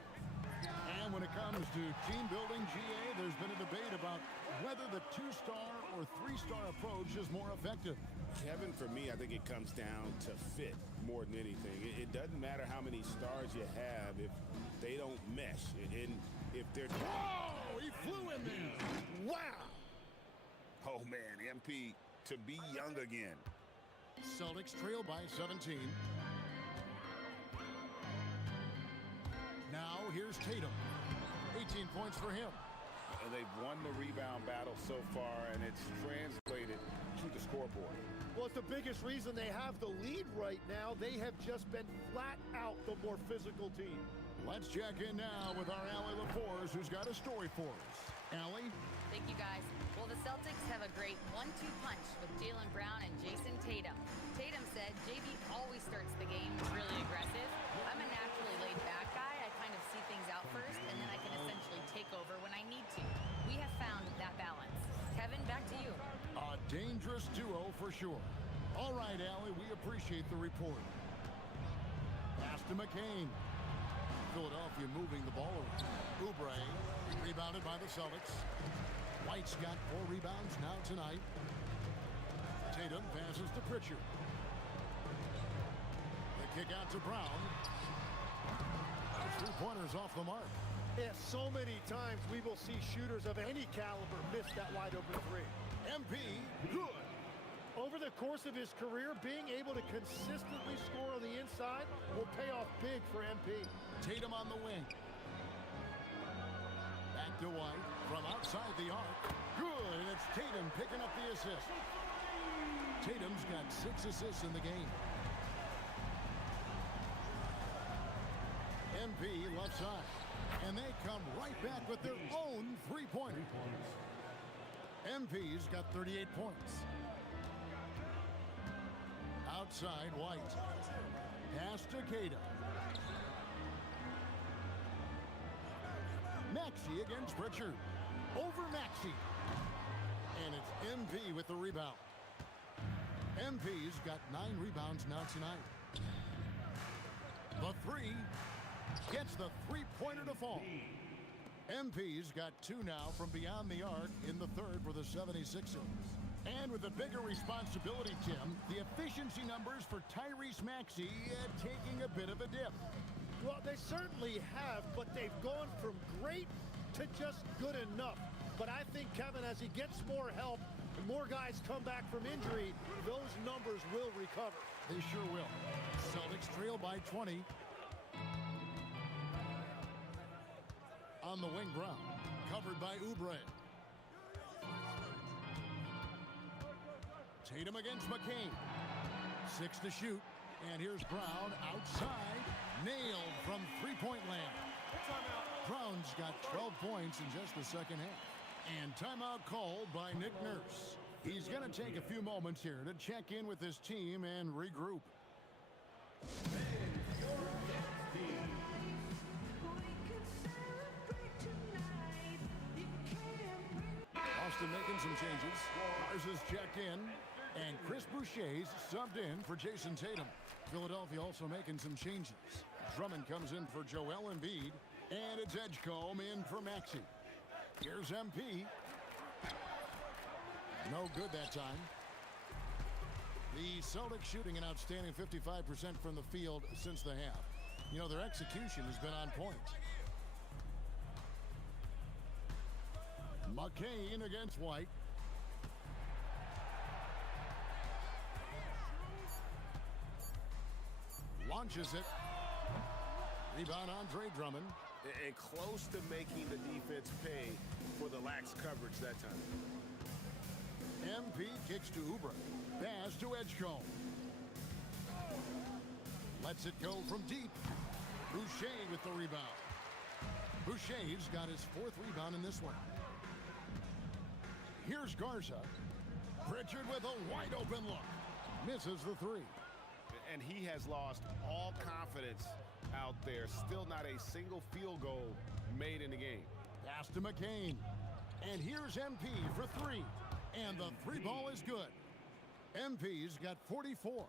And when it comes to team building, GA, there's been a debate about whether the 2-star or 3-star approach is more effective. Kevin, for me, I think it comes down to fit more than anything. It doesn't matter how many stars you have if they don't mesh. And if they're... Oh, he flew in there. Wow. Oh, man, MP to be young again. Celtics trail by 17. Now here's Tatum. 18 points for him. They've won the rebound battle so far, and it's translated to the scoreboard. Well, it's the biggest reason they have the lead right now. They have just been flat out the more physical team. Let's check in now with our Allie LaForce, who's got a story for us. Allie? Thank you, guys. Well, the Celtics have a great 1-2 punch with Jaylen Brown and Jason Tatum. Tatum said JB always starts the game really aggressive. I'm a naturally laid-back guy. I kind of see things out first, and then I can essentially take over when I need to. We have found that balance. Kevin, back to you. A dangerous duo for sure. All right, Allie, we appreciate the report. Pass to McCain. Philadelphia moving the ball around. Oubre rebounded by the Celtics. White's got 4 rebounds now tonight. Tatum passes to Pritchard. The kick out to Brown. 3-pointers off the mark. Yeah, so many times we will see shooters of any caliber miss that wide open 3. MP, good. Over the course of his career, being able to consistently score on the inside will pay off big for MP. Tatum on the wing. Back to White from outside the arc. Good, and it's Tatum picking up the assist. Tatum's got 6 assists in the game. MP left side. And they come right back with their own 3-pointer. MP's got 38 points. Outside, White. Pass to Keita. Maxey against Pritchard. Over Maxey. And it's MP with the rebound. MP's got 9 rebounds now tonight. The 3 gets the 3-pointer to fall. MP's got 2 now from beyond the arc in the 3rd for the 76ers. And with a bigger responsibility, Tim, the efficiency numbers for Tyrese Maxey taking a bit of a dip. Well, they certainly have, but they've gone from great to just good enough. But I think, Kevin, as he gets more help and more guys come back from injury, those numbers will recover. They sure will. Celtics trail by 20. On the wing, Brown. Covered by Oubre. Tatum against McCain. 6 to shoot. And here's Brown outside. Nailed from 3-point land. Brown's got 12 points in just the second half. And timeout called by Nick Nurse. He's going to take a few moments here to check in with his team and regroup. Austin making some changes. Mars is checked in. And Chris Boucher's subbed in for Jason Tatum. Philadelphia also making some changes. Drummond comes in for Joel Embiid. And it's Edgecombe in for Maxey. Here's MP. No good that time. The Celtics shooting an outstanding 55% from the field since the half. You know, their execution has been on point. McCain against White. Launches it. Rebound, Andre Drummond. And close to making the defense pay for the lax coverage that time. MP kicks to Oubre. Pass to Edgecombe. Lets it go from deep. Boucher with the rebound. Boucher's got his 4th rebound in this one. Here's Garza. Pritchard with a wide open look. Misses the 3. And he has lost all confidence out there. Still not a single field goal made in the game. Pass to McCain. And here's MP for 3. And the 3 ball is good. MP's got 44.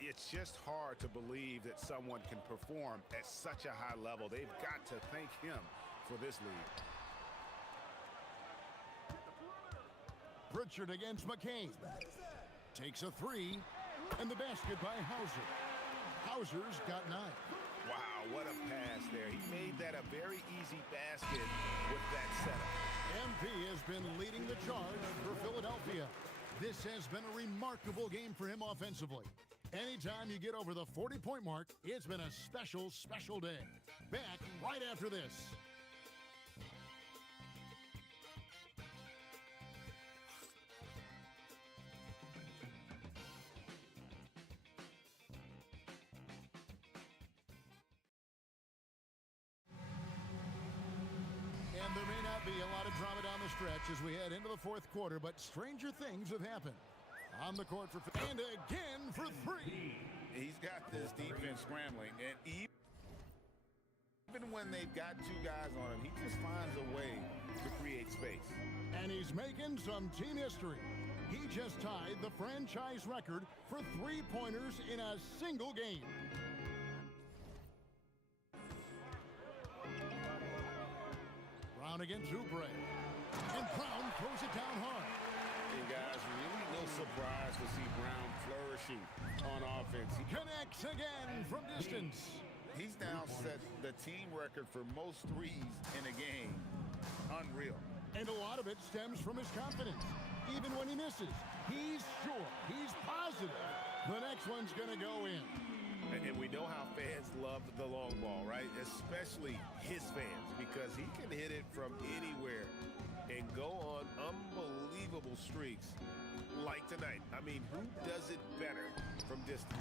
It's just hard to believe that someone can perform at such a high level. They've got to thank him for this lead. Pritchard against McCain. Takes a 3. And the basket by Hauser. Hauser's got 9. Wow, what a pass there. He made that a very easy basket with that setup. MP has been leading the charge for Philadelphia. This has been a remarkable game for him offensively. Anytime you get over the 40-point mark, it's been a special, special day. Back right after this. And there may not be a lot of drama down the stretch as we head into the 4th quarter, but stranger things have happened. On the court for and again for 3. He's got this defense scrambling, and even when they've got 2 guys on him, he just finds a way to create space. And he's making some team history. He just tied the franchise record for 3-pointers in a single game. Brown against Oubre. And Brown throws it down hard. And guys, really no surprise to see Brown flourishing on offense. He connects again from distance. He's now set the team record for most threes in a game. Unreal. And a lot of it stems from his confidence. Even when he misses, he's sure, he's positive the next one's going to go in. And we know how fans love the long ball, right? Especially his fans, because he can hit it from anywhere and go on unbelievable streaks like tonight. I mean, who does it better from distance?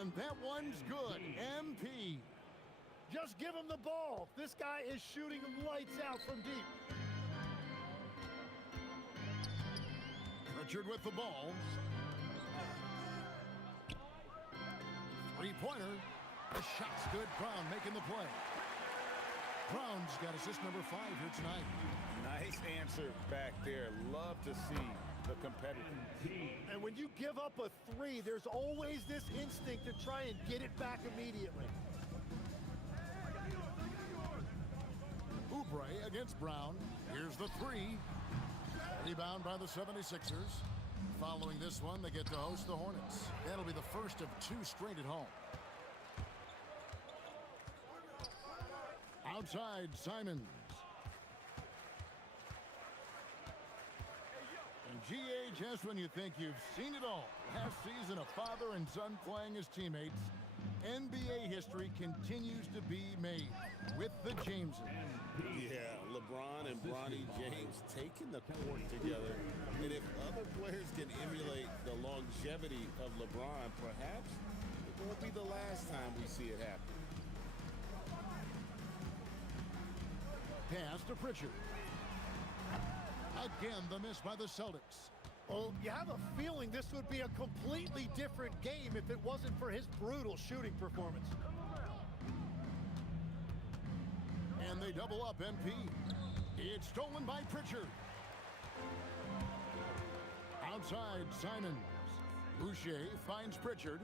And that one's good. MP. Just give him the ball. This guy is shooting him lights out from deep. Pritchard with the ball. 3-pointer. The shot's good. Brown making the play. Brown's got assist number 5 here tonight. Nice answer back there. Love to see the competitor. And when you give up a 3, there's always this instinct to try and get it back immediately. Oubre against Brown. Here's the 3. Rebound by the 76ers. Following this one, they get to host the Hornets. That'll be the first of 2 straight at home. Outside, Simons. And GA, just when you think you've seen it all. Last season, a father and son playing as teammates. NBA history continues to be made with the Jameses. Yeah, LeBron and Bronny James taking the court together. And if other players can emulate the longevity of LeBron, perhaps it won't be the last time we see it happen. Pass to Pritchard. Again, the miss by the Celtics. Well, you have a feeling this would be a completely different game if it wasn't for his brutal shooting performance. And they double up MP. It's stolen by Pritchard. Outside, Simons. Boucher finds Pritchard.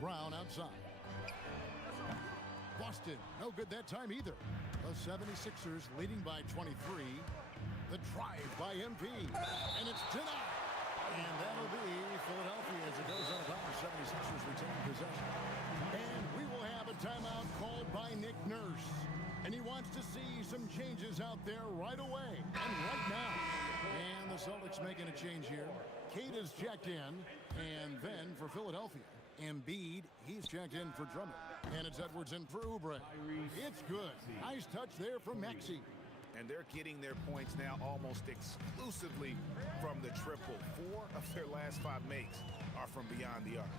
Brown outside. Boston, no good that time either. The 76ers leading by 23. The drive by MP. And it's denied. And that'll be Philadelphia as it goes on top. The 76ers retain possession. And we will have a timeout called by Nick Nurse. And he wants to see some changes out there right away. And right now. And the Celtics making a change here. Kate is checked in. And then for Philadelphia, Embiid, he's checked in for Drummond. And it's Edwards in for Oubre. It's good. Nice touch there from Maxey. And they're getting their points now almost exclusively from the triple. 4 of their last 5 makes are from beyond the arc.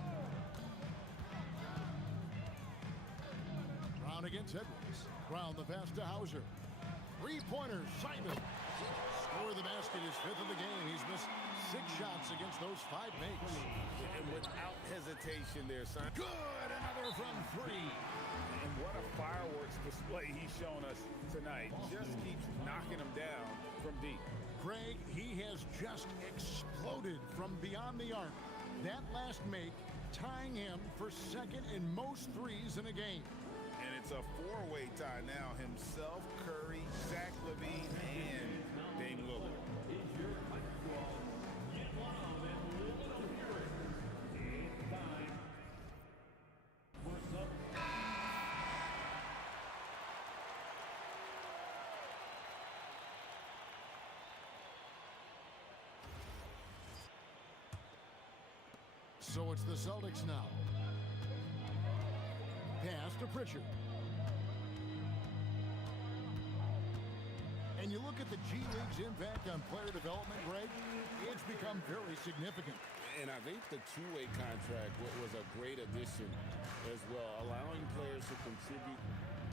Brown against Edwards. Brown the pass to Hauser. Three-pointer, Simon. Score the basket, his 5th of the game. He's missed 6 shots against those 5 makes. And without hesitation there, son. Good, another from 3. And what a fireworks display he's shown us tonight. Just keeps knocking them down from deep. Craig, he has just exploded from beyond the arc. That last make tying him for 2nd in most threes in a game. And it's a 4-way tie now. Himself, Curry, Zach LaVine, and Dame Lillard. So it's the Celtics now. Pass to Pritchard. And you look at the G League's impact on player development, Greg, it's become very significant. And I think the 2-way contract was a great addition as well, allowing players to contribute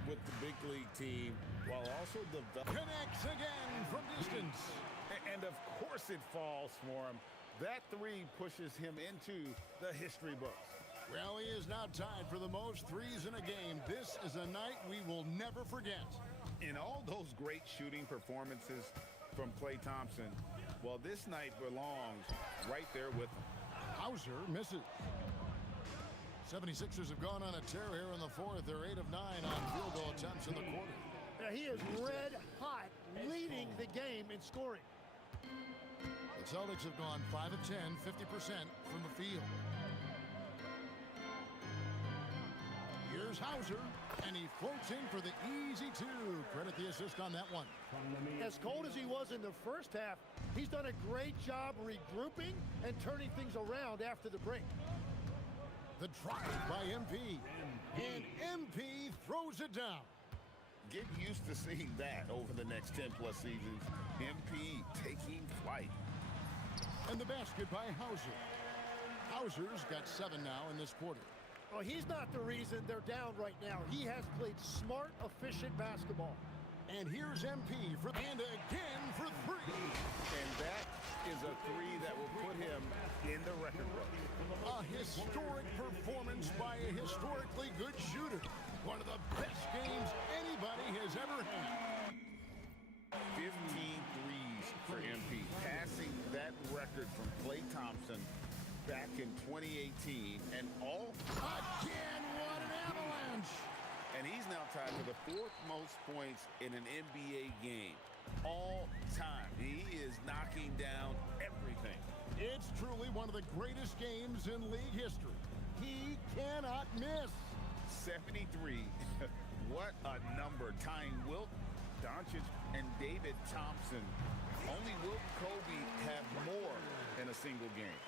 with the big league team while also developing. Connects again from distance. And of course it falls for him. That 3 pushes him into the history books. Well, he is now tied for the most threes in a game. This is a night we will never forget. In all those great shooting performances from Klay Thompson, well, this night belongs right there with him. Hauser misses. 76ers have gone on a tear here in the 4th. They're 8 of 9 on field goal attempts in the quarter. Now, he is red hot, leading the game in scoring. The Celtics have gone 5 of 10, 50% from the field. Here's Hauser, and he floats in for the easy 2. Credit the assist on that one. As cold as he was in the first half, he's done a great job regrouping and turning things around after the break. The drive by MP, and MP throws it down. Get used to seeing that over the next 10-plus seasons. MP taking flight. And the basket by Hauser. Hauser's got 7 now in this quarter. Oh, he's not the reason they're down right now. He has played smart, efficient basketball. And here's MP for and again for 3. And that is a 3 that will put him in the record book. A historic performance by a historically good shooter. One of the best games anybody has ever had. 15 threes for MP, passing that record from Klay Thompson back in 2018, and all again, what an avalanche! And he's now tied for the 4th most points in an NBA game all time. He is knocking down everything. It's truly one of the greatest games in league history. He cannot miss. 73. What a number, tying Wilt, Doncic, and David Thompson. Only Wilt and Kobe have more in a single game.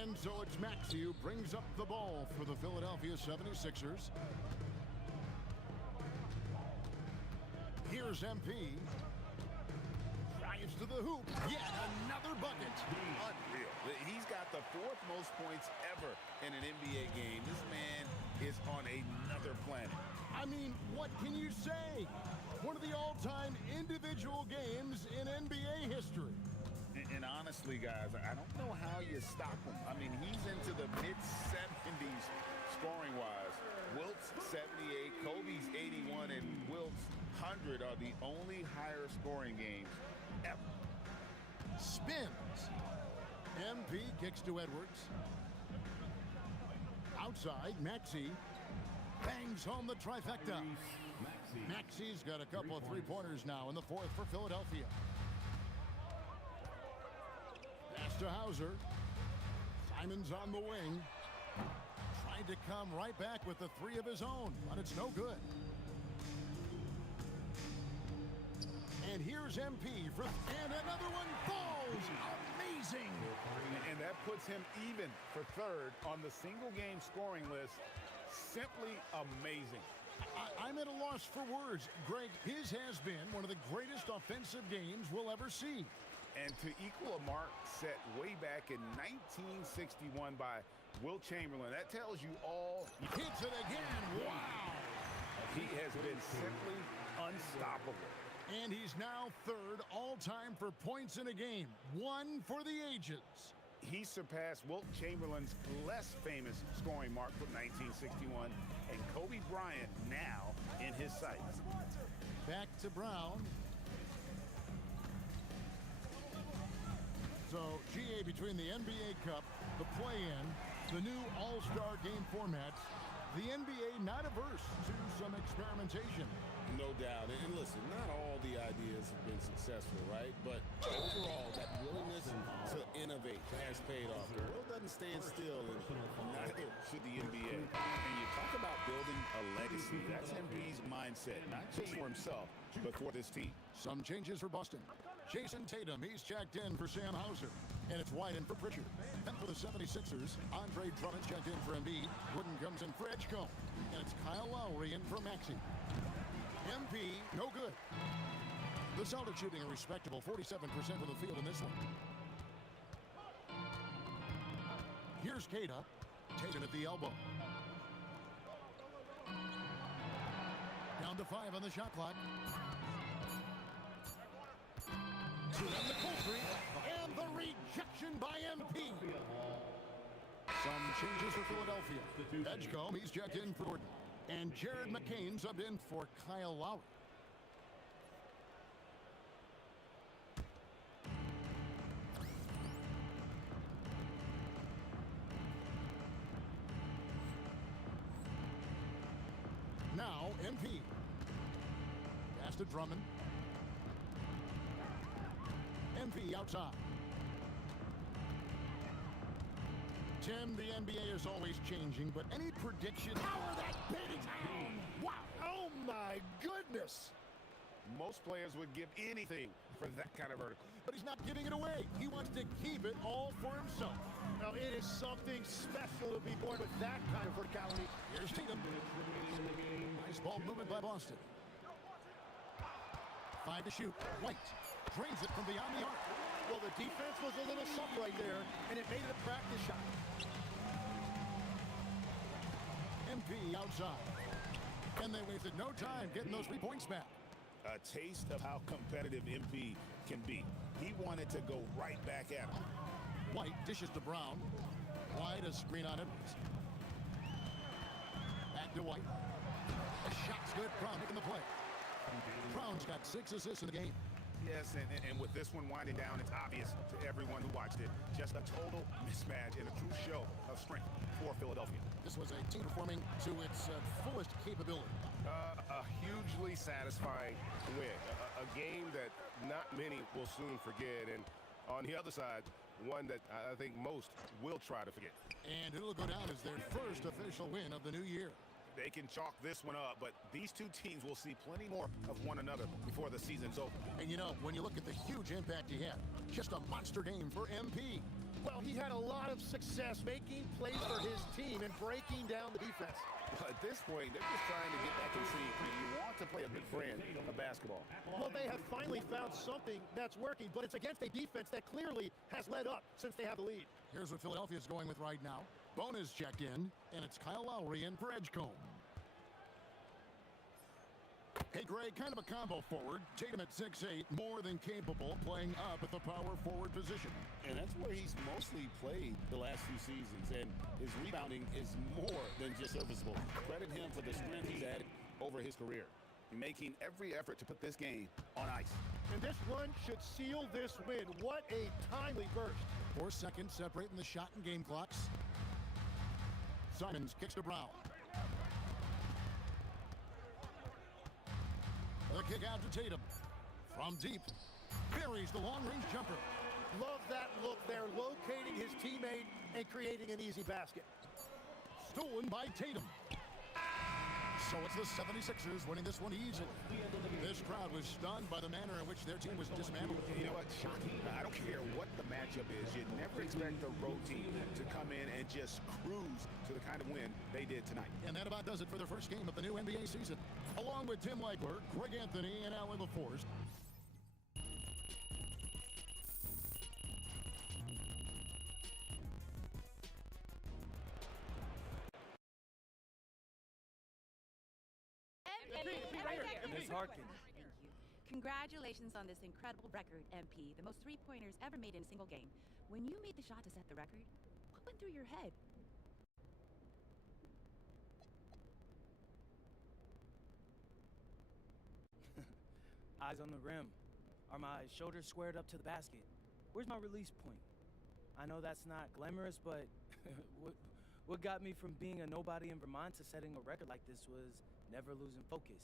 And so it's Maxey who brings up the ball for the Philadelphia 76ers. Here's MP. Drives to the hoop. Yet another bucket. Unreal. He's got the 4th most points ever in an NBA game. This man is on another planet. I mean, what can you say? One of the all-time individual games in NBA history. And honestly, guys, I don't know how you stop him. I mean, he's into the mid-70s scoring-wise. Wilt's 78, Kobe's 81, and Wilt's 100 are the only higher scoring games ever. Spins. MP kicks to Edwards. Outside, Maxey bangs home the trifecta. Maxey's got a couple of three-pointers now in the 4th for Philadelphia. Pass to Hauser. Simon's on the wing. Tried to come right back with the 3 of his own, but it's no good. And here's MP for, and another one falls. Amazing amazing. And that puts him even for third on the single-game scoring list. Simply amazing. I'm at a loss for words. Greg, his has been one of the greatest offensive games we'll ever see. And to equal a mark set way back in 1961 by Wilt Chamberlain, that tells you all. Hits it again. Wow. He has been simply unstoppable. And he's now third all-time for points in a game. One for the ages. He surpassed Wilt Chamberlain's less famous scoring mark from 1961, and Kobe Bryant now in his sights. Back to Brown. So, GA, between the NBA Cup, the play-in, the new All-Star game formats, the NBA not averse to some experimentation. No doubt. And listen, not all the ideas have been successful, right? But overall, that willingness to innovate has paid off. The world doesn't stand still, and neither should the NBA. And you talk about building a legacy. That's MP's mindset, not just for himself, but for this team. Some changes for Boston. Jason Tatum, he's checked in for Sam Hauser. And it's White in for Pritchard. And for the 76ers, Andre Drummond checked in for Embiid. Wooden comes in for Edgecombe. And it's Kyle Lowry in for Maxey. MP, no good. The Celtics shooting a respectable 47% from the field in this one. Here's Queta. Tatum at the elbow. Down to 5 on the shot clock. To them the cold three. And the rejection by MP. Some changes for Philadelphia. Edgecombe, he's checked in for Gordon. And Jared McCain subbed in for Kyle Lowry. Now, MP. Pass to Drummond. MP outside. Tim, the NBA is always changing, but any prediction? Power that baby down! Wow! Oh my goodness! Most players would give anything for that kind of vertical. But he's not giving it away. He wants to keep it all for himself. Now, it is something special to be born with that kind of verticality. Here's Tatum. Nice ball movement by Boston. 5 to shoot. White drains it from beyond the arc. Well, the defense was a little something right there, and it made it a practice shot. MP outside. And they wasted no time getting those 3 points back. A taste of how competitive MP can be. He wanted to go right back at him. White dishes to Brown. Wide, a screen on Edwards. Back to White. The shot's good. Brown making the play. Brown's got 6 assists in the game. Yes, and with this one winding down, it's obvious to everyone who watched it. Just a total mismatch and a true show of strength for Philadelphia. This was a team performing to its fullest capability. A hugely satisfying win. A game that not many will soon forget. And on the other side, one that I think most will try to forget. And it'll go down as their first official win of the new year. They can chalk this one up, but these two teams will see plenty more of one another before the season's over. And you know, when you look at the huge impact he had, just a monster game for MP. Well, he had a lot of success making plays for his team and breaking down the defense. At this point, they're just trying to get back and see if you want to play a big brand of basketball. Well, they have finally found something that's working, but it's against a defense that clearly has led up since they have the lead. Here's what Philadelphia's going with right now. Bona's checked in, and it's Kyle Lowry in for Edgecombe. Hey, Greg, kind of a combo forward. Tatum at 6'8", more than capable, playing up at the power forward position. And that's where he's mostly played the last few seasons, and his rebounding is more than just serviceable. Credit him for the strength he's added over his career, making every effort to put this game on ice. And this run should seal this win. What a timely burst. 4 seconds separating the shot and game clocks. Simons kicks to Brown. The kick out to Tatum. From deep. Buries the long-range jumper. Love that look there, locating his teammate and creating an easy basket. Stolen by Tatum. So it's the 76ers winning this one easy. This crowd was stunned by the manner in which their team was dismantled. You know what? Shocking. I don't care what the matchup is. You'd never expect the road team to come in and just cruise to the kind of win they did tonight. And that about does it for the first game of the new NBA season. Along with Tim Legler, Greg Anthony, and Alan LaForce. Ms. Harkin. Thank you. Congratulations on this incredible record, MP. The most three-pointers ever made in a single game. When you made the shot to set the record, what went through your head? Eyes on the rim. Are my shoulders squared up to the basket? Where's my release point? I know that's not glamorous, but what got me from being a nobody in Vermont to setting a record like this was never losing focus.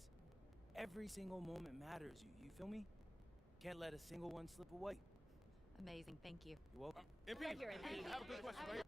Every single moment matters, you feel me? Can't let a single one slip away. Amazing, thank you. You're welcome. MP, Right here, MP. I have a good question, right?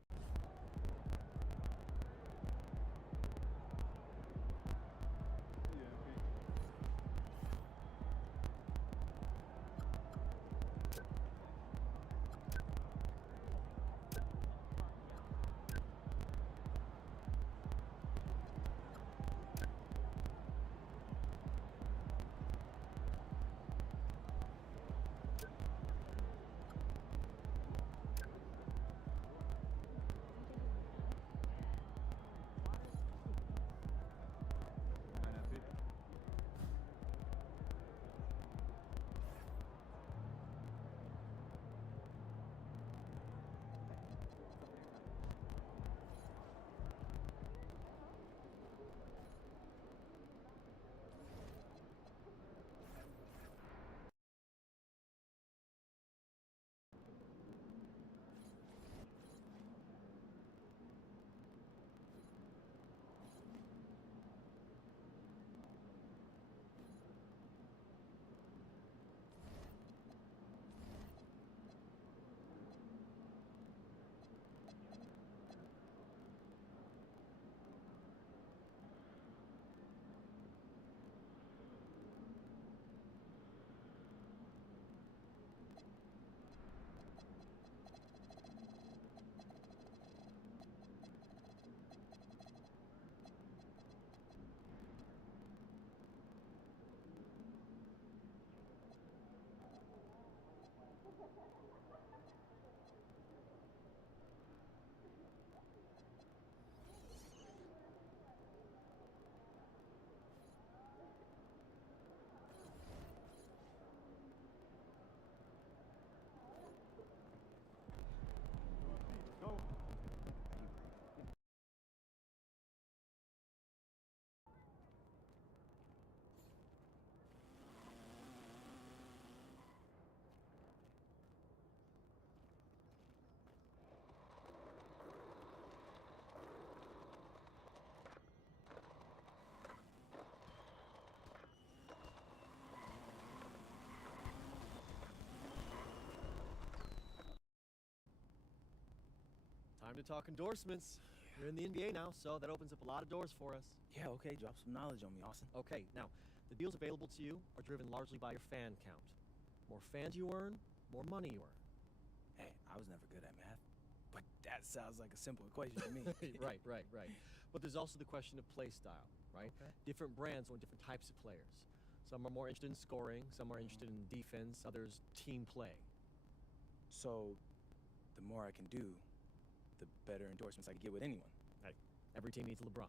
Time to talk endorsements. You're in the NBA now, so that opens up a lot of doors for us. Yeah, okay, drop some knowledge on me, Austin. Okay, now, the deals available to you are driven largely by your fan count. More fans you earn, more money you earn. Hey, I was never good at math, but that sounds like a simple equation to me. Right. But there's also the question of play style, right? Okay. Different brands want different types of players. Some are more interested in scoring, some are interested in defense, others team play. So, the more I can do, the better endorsements I can get with anyone. Hey, every team needs a LeBron.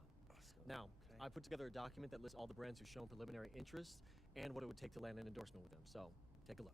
Now, I put together a document that lists all the brands who've shown preliminary interest and what it would take to land an endorsement with them. So, take a look.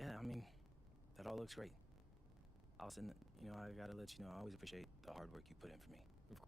yeah, I mean, that all looks great. Austin, you know, I gotta let you know, I always appreciate the hard work you put in for me. Of